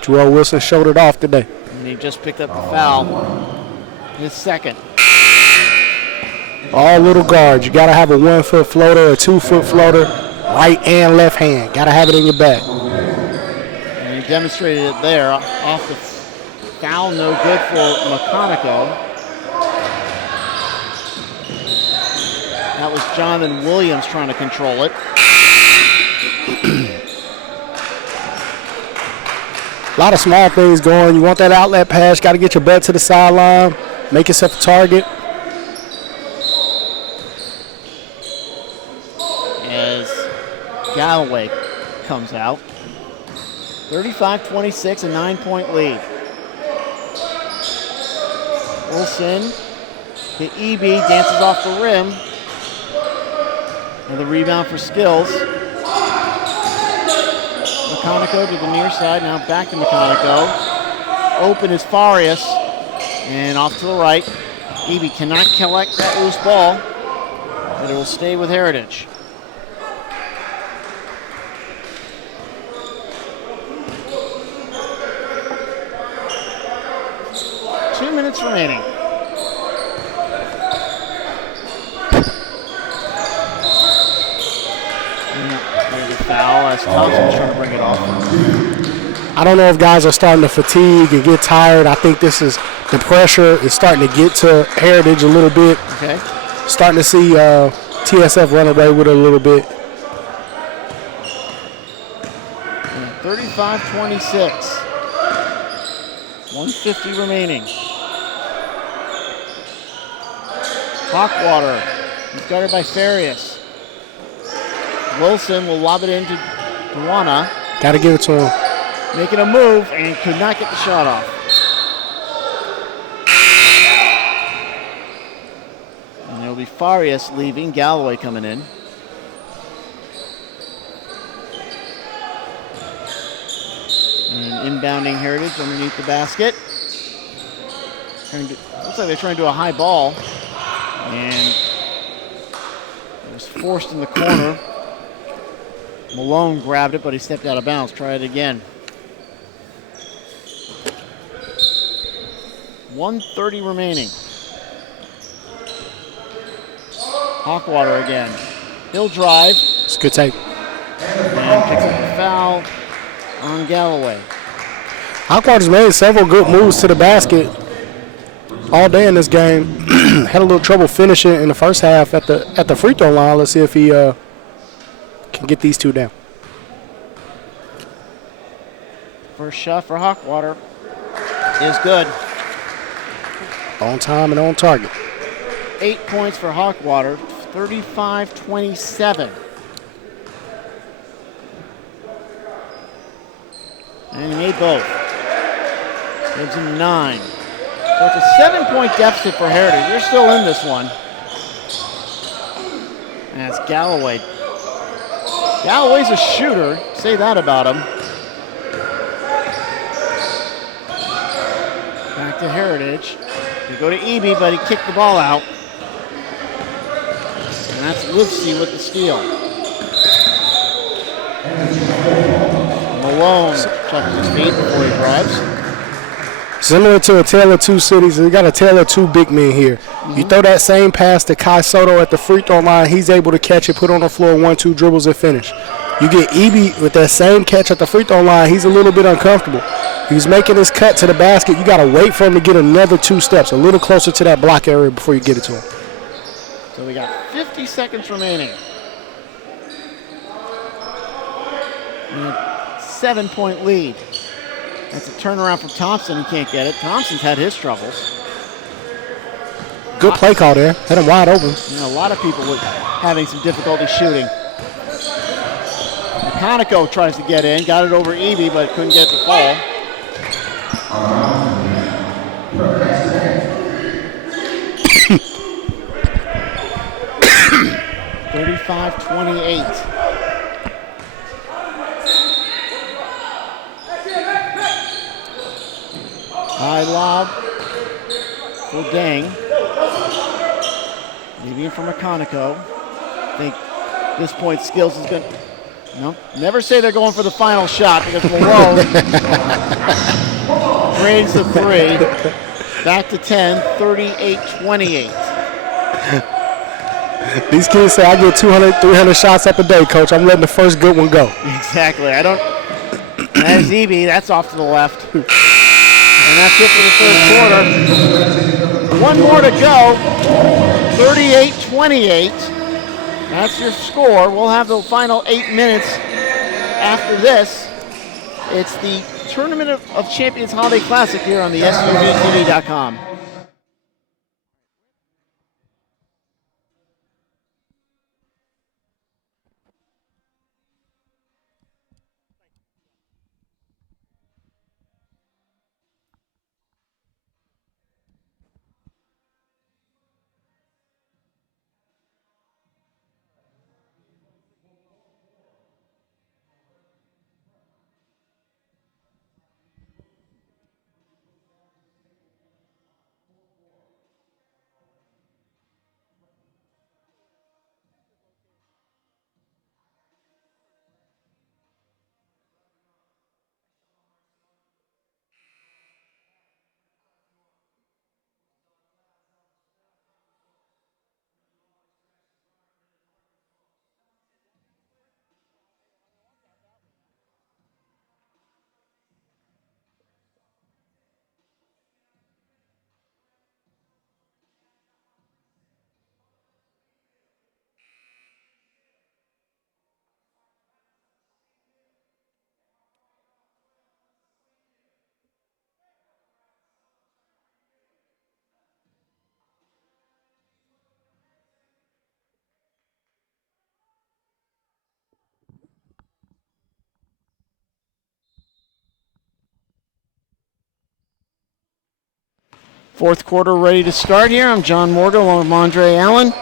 Joel Wilson showed it off today. And he just picked up the foul. His second. All little guards. You got to have a 1-foot floater, a 2-foot floater, right and left hand. Got to have it in your bag. And he demonstrated it there. Off the foul, no good for McConaughey. That was Jonathan Williams trying to control it. A lot of small things going. You want that outlet pass, got to get your butt to the sideline, make yourself a target. As Galloway comes out. 35-26, a 9-point lead. Wilson to EBE, dances off the rim. And the rebound for Skills. McConaughey to the near side, now back to McConaughey. Open is Farias, and off to the right. EBE cannot collect that loose ball, but it will stay with Heritage. Two minutes remaining. Foul as Thompson's trying to bring it off. I don't know if guys are starting to fatigue and get tired. I think this is the pressure is starting to get to Heritage a little bit. Okay. Starting to see TSF run away with it a little bit. 35-26. 150 remaining. Hawkwater. He's guarded by Farias. Wilson will lob it into DOWUONA. Got to give it to him. Making a move and could not get the shot off. And it'll be Farias leaving, Galloway coming in. And inbounding Heritage underneath the basket. Looks like they're trying to do a high ball. And it was forced in the corner. Malone grabbed it, but he stepped out of bounds. Try it again. 1:30 remaining. Hawkwater again. He'll drive. It's a good take. And picks up the foul on Galloway. Hawkwater's made several good moves to the basket all day in this game. Had a little trouble finishing in the first half at the free throw line. Let's see if he can get these two down. First shot for Hawkwater is good. On time and on target. 8 points for Hawkwater, 35-27. And he made both. Gives him 9. So it's a 7-point deficit for Heritage. They're still in this one. And it's Galloway. Galloway's a shooter. Say that about him. Back to Heritage. We go to EBE, but he kicked the ball out. And that's Livesey with the steal. Malone shuffles his feet before he drives. Similar to a tale of two cities, we got a tale of two big men here. You throw that same pass to Kai Soto at the free throw line, he's able to catch it, put on the floor, 1-2 dribbles and finish. You get EBE with that same catch at the free throw line, he's a little bit uncomfortable. He's making his cut to the basket. You got to wait for him to get another 2 steps, a little closer to that block area before you get it to him. So we got 50 seconds remaining. And a 7-point lead. That's a turnaround from Thompson. He can't get it. Thompson's had his troubles. Good play call there. Had him wide open. A lot of people were having some difficulty shooting. Conoco tries to get in. Got it over EBE, but couldn't get the fall. 35-28. High lob for Dang. Maybe in from Conoco. I think at this point Skills is going to... No, never say they're going for the final shot because Malone drains the 3. Back to 10, 38-28. These kids say I get 200, 300 shots up a day, Coach. I'm letting the first good one go. Exactly. I don't. That's EBE. That's off to the left. And that's it for the third quarter. One more to go. 38-28. That's your score. We'll have the final 8 minutes after this. It's the Tournament of Champions Holiday Classic here on the SOTTO.com. Fourth quarter ready to start here. I'm John Morgan along with Andre Allen.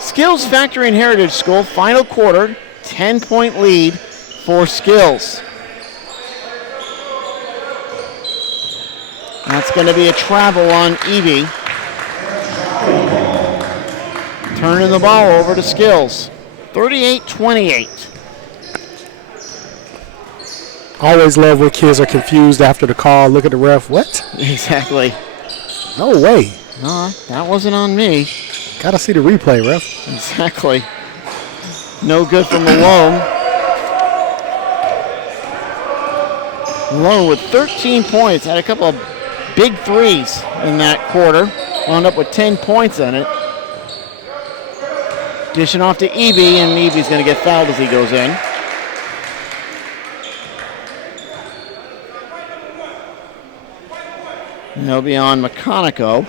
Skills Factory and Heritage School, final quarter, 10-point lead for Skills. That's going to be a travel on EBE. Turning the ball over to Skills. 38-28. Always love when kids are confused after the call. Look at the ref. What? Exactly. No way. No, that wasn't on me. Gotta see the replay, ref. Exactly. No good from Malone. Malone with 13 points. Had a couple of big threes in that quarter. Wound up with 10 points in it. Dishing off to EBE, and EBE's going to get fouled as he goes in. And he'll be on McConico.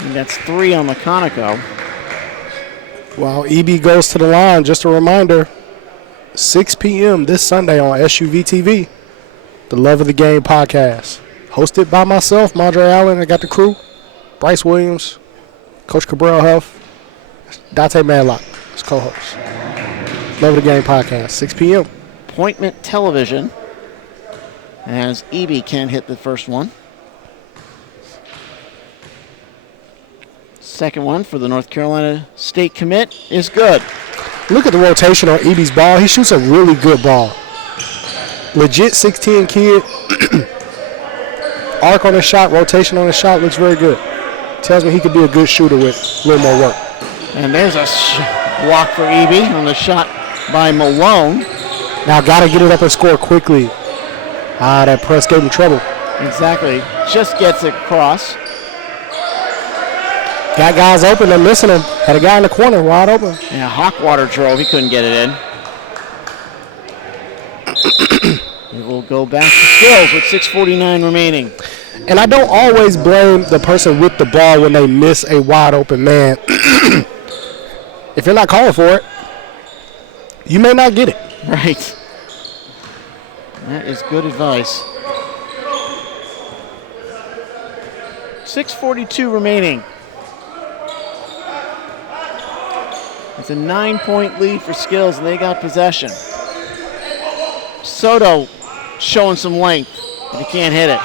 And that's 3 on McConico. While EBE goes to the line, just a reminder, 6 p.m. this Sunday on SUV TV, the Love of the Game podcast. Hosted by myself, Andre Allen. I got the crew, Bryce Williams, Coach Cabral Huff, Dante Madlock as co-host. Love of the Game podcast, 6 p.m. Appointment television, as EBE can't hit the first one. Second one for the North Carolina State commit is good. Look at the rotation on EBE's ball. He shoots a really good ball. Legit 6'10" kid. Arc on his shot, rotation on his shot looks very good. Tells me he could be a good shooter with a little more work. And there's a block for EBE on the shot by Malone. Now got to get it up and score quickly. That press gave him trouble. Exactly. Just gets it across. Got guys open, they're missing him. Had a guy in the corner wide open. Yeah, Hawkwater drove. He couldn't get it in. It will go back to Skills with 6:49 remaining. And I don't always blame the person with the ball when they miss a wide open man. If you're not calling for it, you may not get it. Right. That is good advice. 6:42 remaining. It's a 9-point lead for Skills, and they got possession. SOTTO showing some length, but he can't hit it.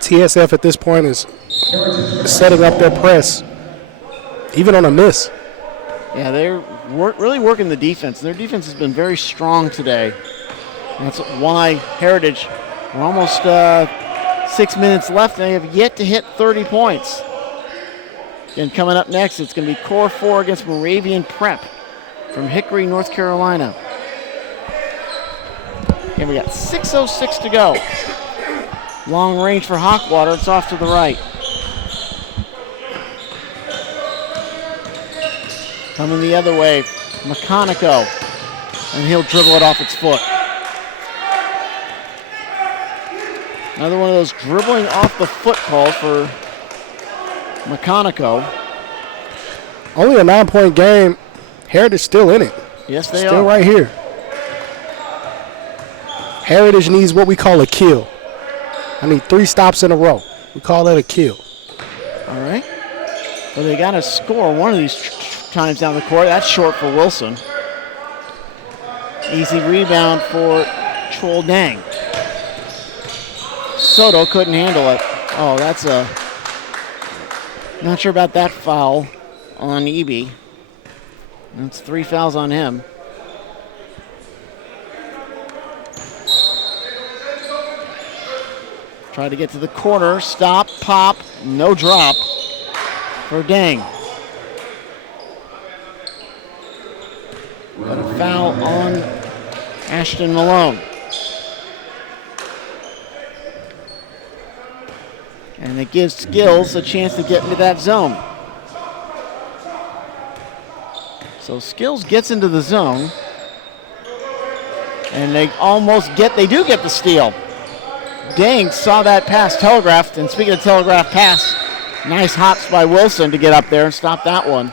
TSF at this point is setting up their press, even on a miss. Yeah, they're really working the defense. Their defense has been very strong today. That's why Heritage, we're almost 6 minutes left, and they have yet to hit 30 points. And coming up next, it's going to be Core 4 against Moravian Prep from Hickory, North Carolina. And we got 6:06 to go. Long range for Hawkwater. It's off to the right. Coming the other way, McConico. And he'll dribble it off its foot. Another one of those dribbling off the foot calls for McConico. Only a 9-point game. Heritage still in it. Yes, they still are. Right here. Heritage needs what we call a kill. I need 3 stops in a row. We call that a kill. All right. Well, they got to score one of these times down the court. That's short for Wilson. Easy rebound for Troll Dang. SOTTO couldn't handle it. Oh, that's a... Not sure about that foul on EBE. That's 3 fouls on him. Try to get to the corner. Stop, pop, no drop for Dang. Got a foul on Ashton Malone. And it gives Skills a chance to get into that zone. So Skills gets into the zone. And they do get the steal. Dang saw that pass telegraphed, and speaking of telegraphed pass, nice hops by Wilson to get up there and stop that one.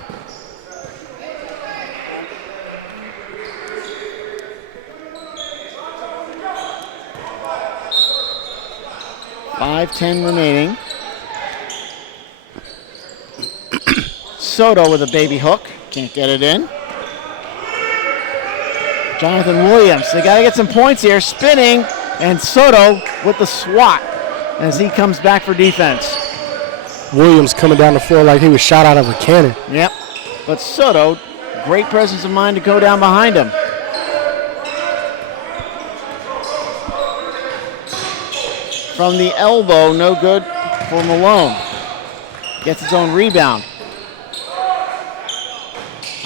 5:10 remaining. SOTTO with a baby hook. Can't get it in. Jonathan Williams. They got to get some points here. Spinning. And SOTTO with the swat as he comes back for defense. Williams coming down the floor like he was shot out of a cannon. Yep. But SOTTO, great presence of mind to go down behind him. From the elbow, no good for Malone. Gets his own rebound.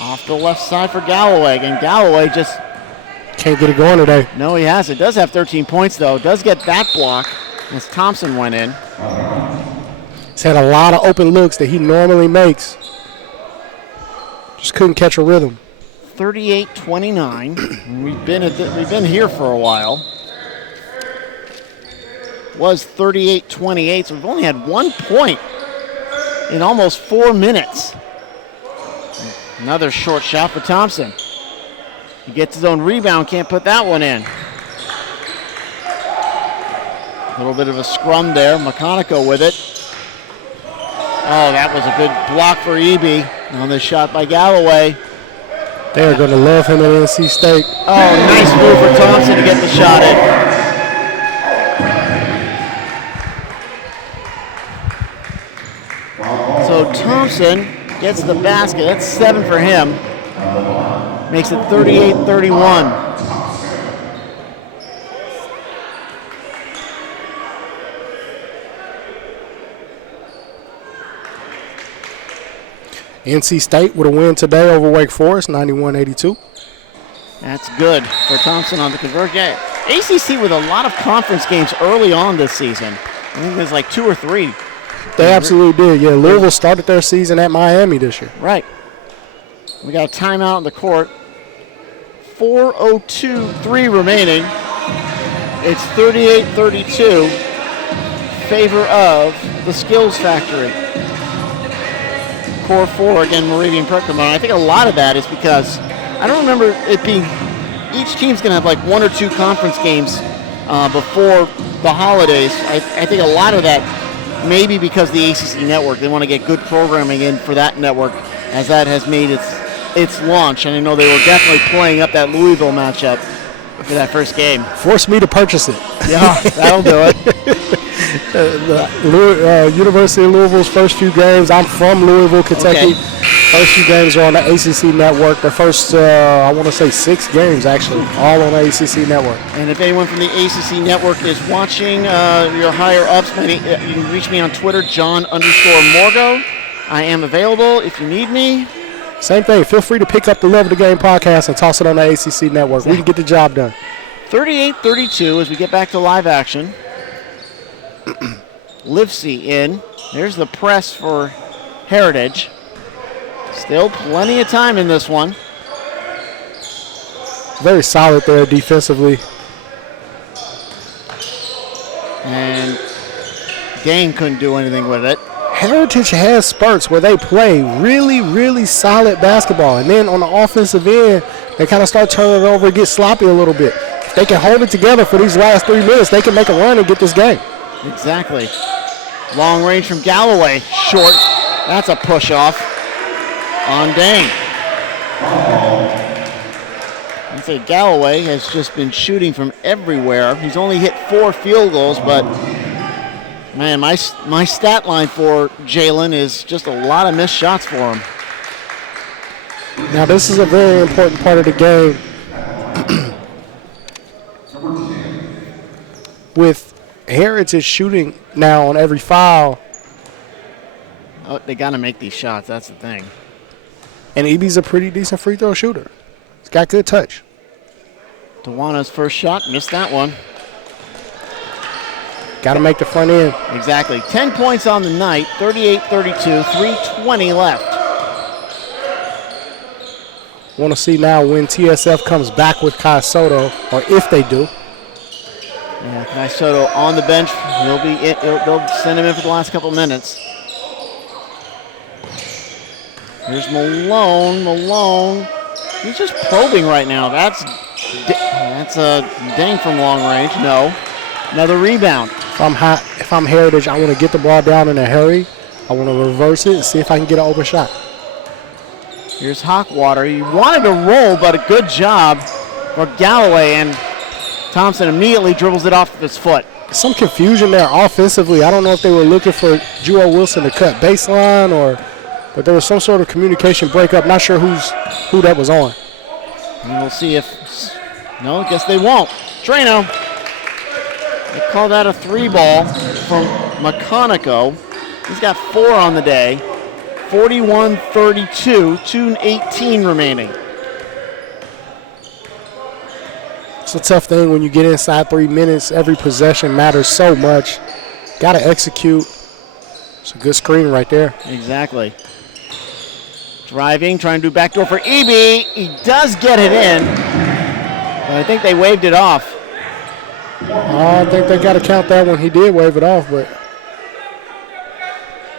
Off the left side for Galloway, and Galloway just can't get it going today. No, he hasn't. Does have 13 points, though. Does get that block as Thompson went in. He's had a lot of open looks that he normally makes. Just couldn't catch a rhythm. 38-29. We've been here for a while. Was 38-28, so we've only had 1 point in almost 4 minutes. Another short shot for Thompson. He gets his own rebound, can't put that one in. A little bit of a scrum there. McConaughey with it. Oh, that was a good block for EBE on the shot by Galloway. They are going to love him at NC State. Oh, nice move for Thompson to get the shot in. So Thompson gets the basket. That's 7 for him. Makes it 38-31. NC State with a win today over Wake Forest, 91-82. That's good for Thompson on the conversion. Yeah, ACC with a lot of conference games early on this season. I think there's like 2 or 3. They absolutely did. Yeah, Louisville started their season at Miami this year. Right. We got a timeout on the court. 4:02 remaining. It's 38-32. Favor of the Skills Factory. Core 4 again, Moravian Perkins. I think a lot of that is because I don't remember it being each team's going to have like 1 or 2 conference games before the holidays. I think a lot of that maybe because the ACC network, they want to get good programming in for that network as that has made its launch. And I know they were definitely playing up that Louisville matchup for that first game. Force me to purchase it. Yeah, that'll do it. University of Louisville's first few games. I'm from Louisville, Kentucky. Okay. First few games are on the ACC network. The first, I want to say 6 games, actually, all on the ACC network. And if anyone from the ACC network is watching, your higher ups, you can reach me on Twitter, John_Morgo. I am available if you need me. Same thing. Feel free to pick up the Love of the Game podcast and toss it on the ACC network. We can get the job done. 38-32 as we get back to live action. Livesey in. There's the press for Heritage. Still plenty of time in this one. Very solid there defensively. And Dane couldn't do anything with it. Heritage has spurts where they play really, really solid basketball. And then on the offensive end, they kind of start turning it over and get sloppy a little bit. If they can hold it together for these last 3 minutes, they can make a run and get this game. Exactly. Long range from Galloway. Short. That's a push off on Dane. I'd say Galloway has just been shooting from everywhere. He's only hit 4 field goals, but man, my stat line for Jalen is just a lot of missed shots for him. Now this is a very important part of the game. With Heritage shooting now on every foul. Oh, they got to make these shots. That's the thing. And EB's a pretty decent free throw shooter. He's got good touch. DOWUONA's first shot, missed that one. Got to make the front end. Exactly. 10 points on the night, 38-32, 3:20 left. Want to see now when TSF comes back with Kai SOTTO, or if they do. Yeah, Kai SOTTO on the bench. They'll send him in for the last couple minutes. Here's Malone. Malone. He's just probing right now. That's a dang from long range. No. Another rebound. If I'm Heritage, I want to get the ball down in a hurry. I want to reverse it and see if I can get an open shot. Here's Hawkwater. He wanted to roll, but a good job for Galloway, and Thompson immediately dribbles it off of his foot. Some confusion there offensively. I don't know if they were looking for Jewel Wilson to cut baseline but there was some sort of communication breakup. Not sure who that was on. And we'll see if, no, I guess they won't. Drano. They call that a 3-ball from McConico. He's got 4 on the day. 41-32, 2:18 remaining. It's a tough thing when you get inside 3 minutes. Every possession matters so much. Got to execute. It's a good screen right there. Exactly. Driving, trying to do backdoor for EBE. He does get it in, but I think they waved it off. I think they got to count that one. He did wave it off, but.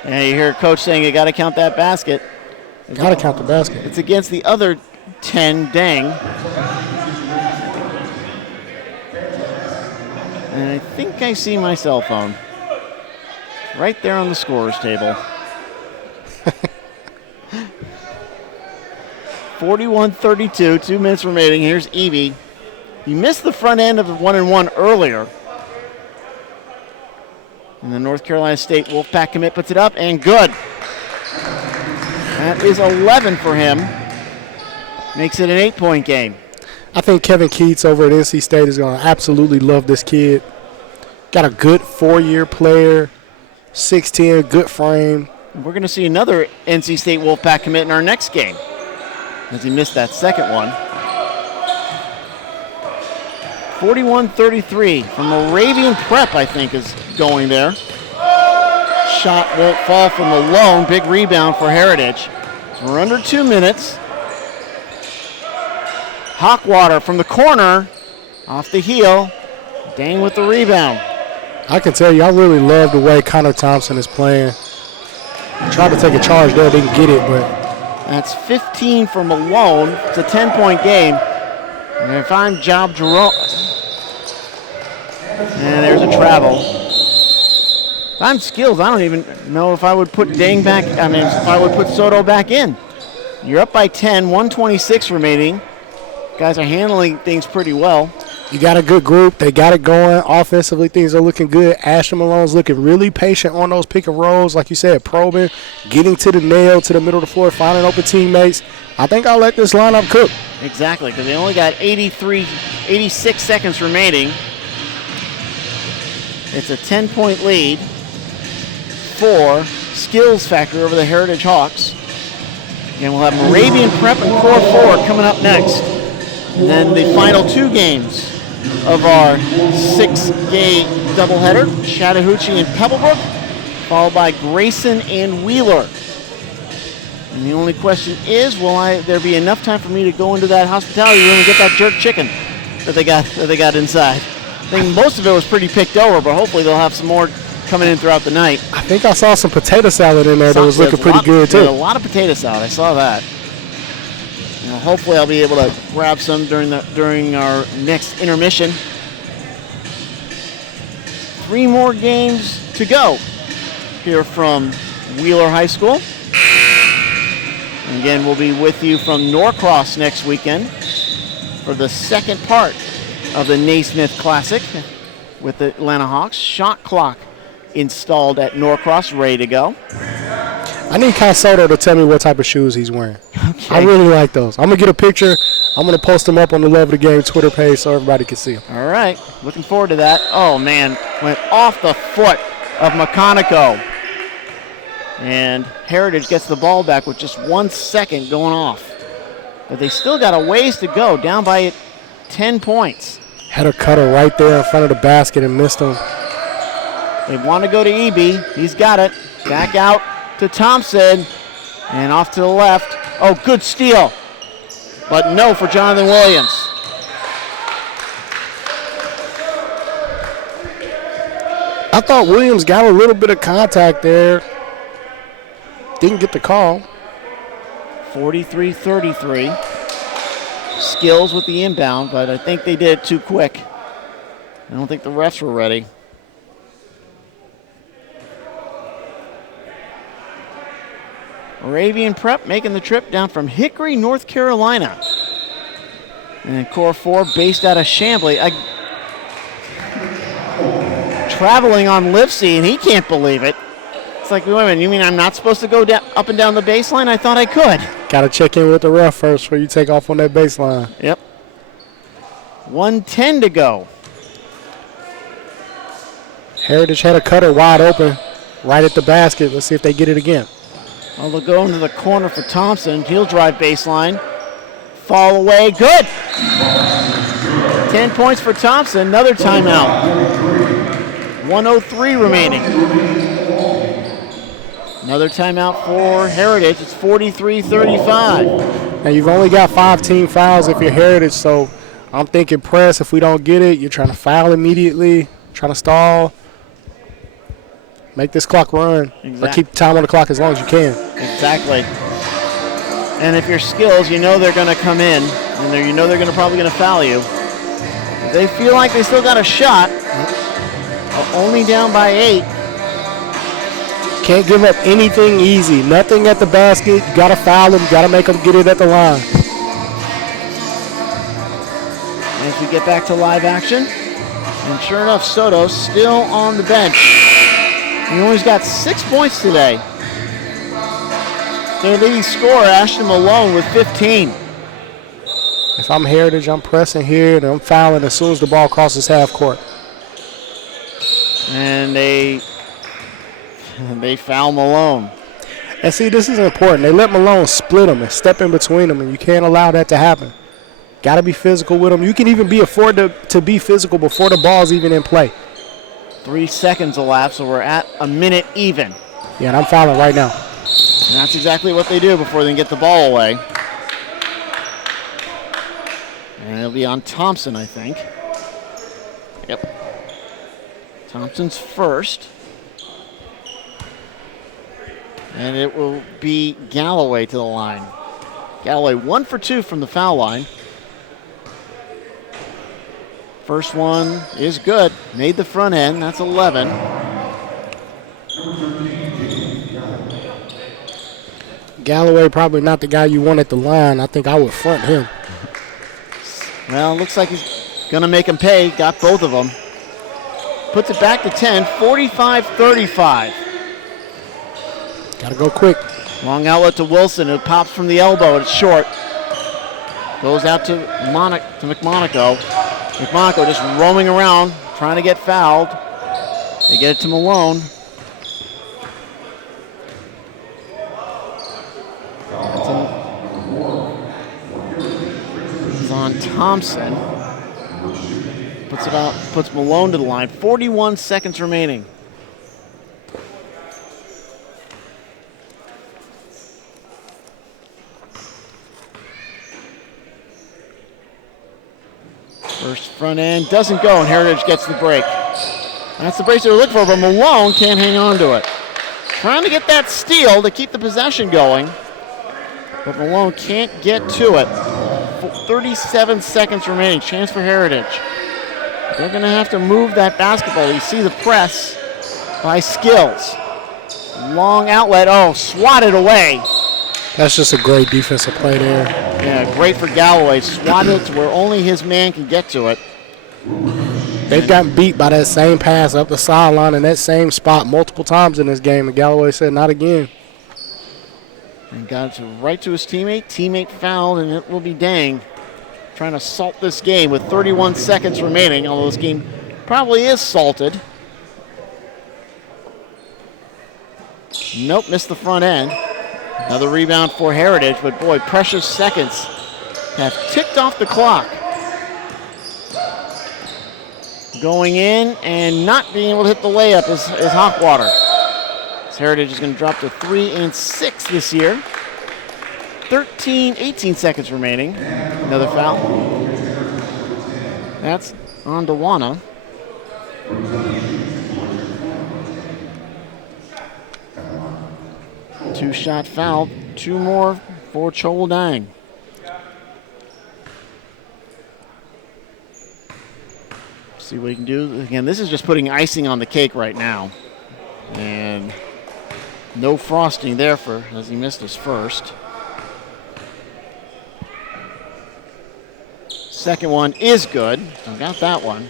And you hear Coach saying you got to count that basket. Got to count the basket. It's against the other 10, Dang. And I think I see my cell phone right there on the scorer's table. 41-32, 2 minutes remaining. Here's EBE. He missed the front end of the 1-and-1 earlier. And the North Carolina State Wolfpack commit puts it up, and good. That is 11 for him. Makes it an 8-point game. I think Kevin Keats over at NC State is going to absolutely love this kid. Got a good 4-year player, 6'10", good frame. We're going to see another NC State Wolfpack commit in our next game, as he missed that second one. 41-33 from Moravian Prep, I think, is going there. Shot won't fall from Malone. Big rebound for Heritage. So we're under 2 minutes. Hawkwater from the corner, off the heel. Dang with the rebound. I can tell you, I really love the way Connor Thompson is playing. Tried to take a charge there, didn't get it, but. That's 15 for Malone. It's a 10-point game. And if I'm Job Jerome, and there's a travel. If I'm Skills, I don't even know if I would put Dang back. I mean, if I would put Soto back in. You're up by 10, 1:26 remaining. Guys are handling things pretty well. You got a good group. They got it going. Offensively, things are looking good. Ashton Malone's looking really patient on those pick and rolls. Like you said, probing, getting to the nail, to the middle of the floor, finding open teammates. I think I'll let this lineup cook. Exactly, because they only got 86 seconds remaining. It's a 10-point lead for Skills Factor over the Heritage Hawks. And we'll have Moravian Prep and Core 4 coming up next. And then the final 2 games of our 6-game doubleheader, Chattahoochee and Pebblebrook, followed by Grayson and Wheeler. And the only question is, will there be enough time for me to go into that hospitality room and get that jerk chicken that they got inside? I think most of it was pretty picked over, but hopefully they'll have some more coming in throughout the night. I think I saw some potato salad in there that was looking pretty good too. A lot of potato salad. I saw that. Hopefully I'll be able to grab some during our next intermission. 3 more games to go here from Wheeler High School. And again, we'll be with you from Norcross next weekend for the second part of the Naismith Classic with the Atlanta Hawks. Shot clock installed at Norcross, ready to go. I need Kai Soto to tell me what type of shoes he's wearing. Okay. I really like those. I'm going to get a picture. I'm going to post them up on the Love of the Game Twitter page so everybody can see them. All right. Looking forward to that. Oh, man. Went off the foot of McConico. And Heritage gets the ball back with just 1 second going off. But they still got a ways to go, down by 10 points. Had a cutter right there in front of the basket and missed him. They want to go to EBE. He's got it. Back out to Thompson. And off to the left. Oh, good steal. But no for Jonathan Williams. I thought Williams got a little bit of contact there. Didn't get the call. 43-33. Skills with the inbound, but I think they did it too quick. I don't think the refs were ready. Moravian Prep making the trip down from Hickory, North Carolina. And Core 4 based out of Chambly. Traveling on Livesey, and he can't believe it. It's like, wait a minute, you mean I'm not supposed to go up and down the baseline? I thought I could. Got to check in with the ref first before you take off on that baseline. Yep. 1:10 to go. Heritage had a cutter wide open right at the basket. Let's see if they get it again. Well, they'll go into the corner for Thompson. He'll drive baseline. Fall away. Good. 10 points for Thompson. Another timeout. 1:03 remaining. Another timeout for Heritage. It's 43-35. Now, you've only got 5 team fouls if you're Heritage, so I'm thinking press. If we don't get it, you're trying to foul immediately, trying to stall. Make this clock run. Or keep time on the clock as long as you can. Exactly. And if your skills, you know they're going to come in, and you know they're probably going to foul you. If they feel like they still got a shot, only down by 8. Can't give up anything easy. Nothing at the basket. You got to foul them. You got to make them get it at the line. And if we get back to live action, and sure enough, Soto's still on the bench. He only's got 6 points today. Their leading scorer, Ashton Malone, with 15. If I'm Heritage, I'm pressing here, and I'm fouling as soon as the ball crosses half court. And they foul Malone. And see, this is important. They let Malone split them and step in between them, and you can't allow that to happen. Got to be physical with them. You can even be afford to be physical before the ball's even in play. 3 seconds elapsed, so we're at a minute even. Yeah, and I'm fouling right now. And that's exactly what they do before they can get the ball away. And it'll be on Thompson, I think. Yep. Thompson's first. And it will be Galloway to the line. Galloway 1 for 2 from the foul line. First one is good. Made the front end. That's 11. Galloway probably not the guy you want at the line. I think I would front him. Well, looks like he's going to make him pay. Got both of them. Puts it back to 10, 45-35. Got to go quick. Long outlet to Wilson. It pops from the elbow. It's short. Goes out to McMonaco. McMonaco just roaming around, trying to get fouled. They get it to Malone. It's on Thompson. Puts Malone to the line. 41 seconds remaining. First front end doesn't go, and Heritage gets the break. That's the break they were looking for, but Malone can't hang on to it. Trying to get that steal to keep the possession going, but Malone can't get to it. 37 seconds remaining. Chance for Heritage. They're going to have to move that basketball. You see the press by Skills. Long outlet. Oh, swatted away. That's just a great defensive play there. Yeah, great for Galloway. Swatted to where only his man can get to it. They've gotten beat by that same pass up the sideline in that same spot multiple times in this game, and Galloway said, not again. And got it right to his teammate. Teammate fouled, and it will be Dang trying to salt this game with 31 seconds remaining, although this game probably is salted. Nope, missed the front end. Another rebound for Heritage, but boy, precious seconds have ticked off the clock. Going in and not being able to hit the layup is Hawkwater. Heritage is going to drop to 3 and 6 this year. 18 seconds remaining. Another foul. That's on DOWUONA. Two-shot foul. 2 more for Chol Dang. See what he can do. Again, this is just putting icing on the cake right now. And No frosting there as he missed his first. Second one is good. I got that one.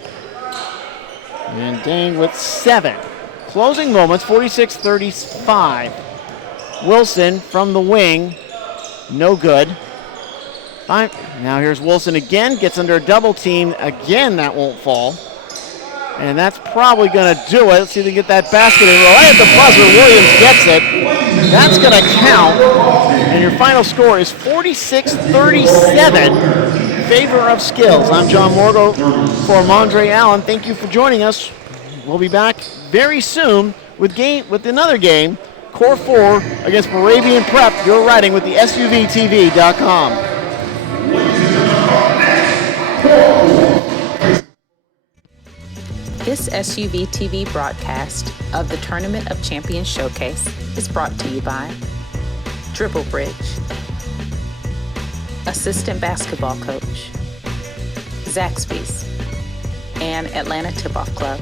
And Dane with 7. Closing moments, 46-35. Wilson from the wing, no good. Fine. Now here's Wilson again, gets under a double team. Again, that won't fall. And that's probably going to do it. Let's see if they get that basket in. Right at the buzzer, Williams gets it. That's going to count. And your final score is 46-37 in favor of Skills. I'm John Morgo for Mondre Allen. Thank you for joining us. We'll be back very soon with another game, Core 4 against Moravian Prep. You're riding with the SUVTV.com. This SUV TV broadcast of the Tournament of Champions Showcase is brought to you by Dribble Bridge, Assistant Basketball Coach, Zaxby's, and Atlanta Tip-Off Club.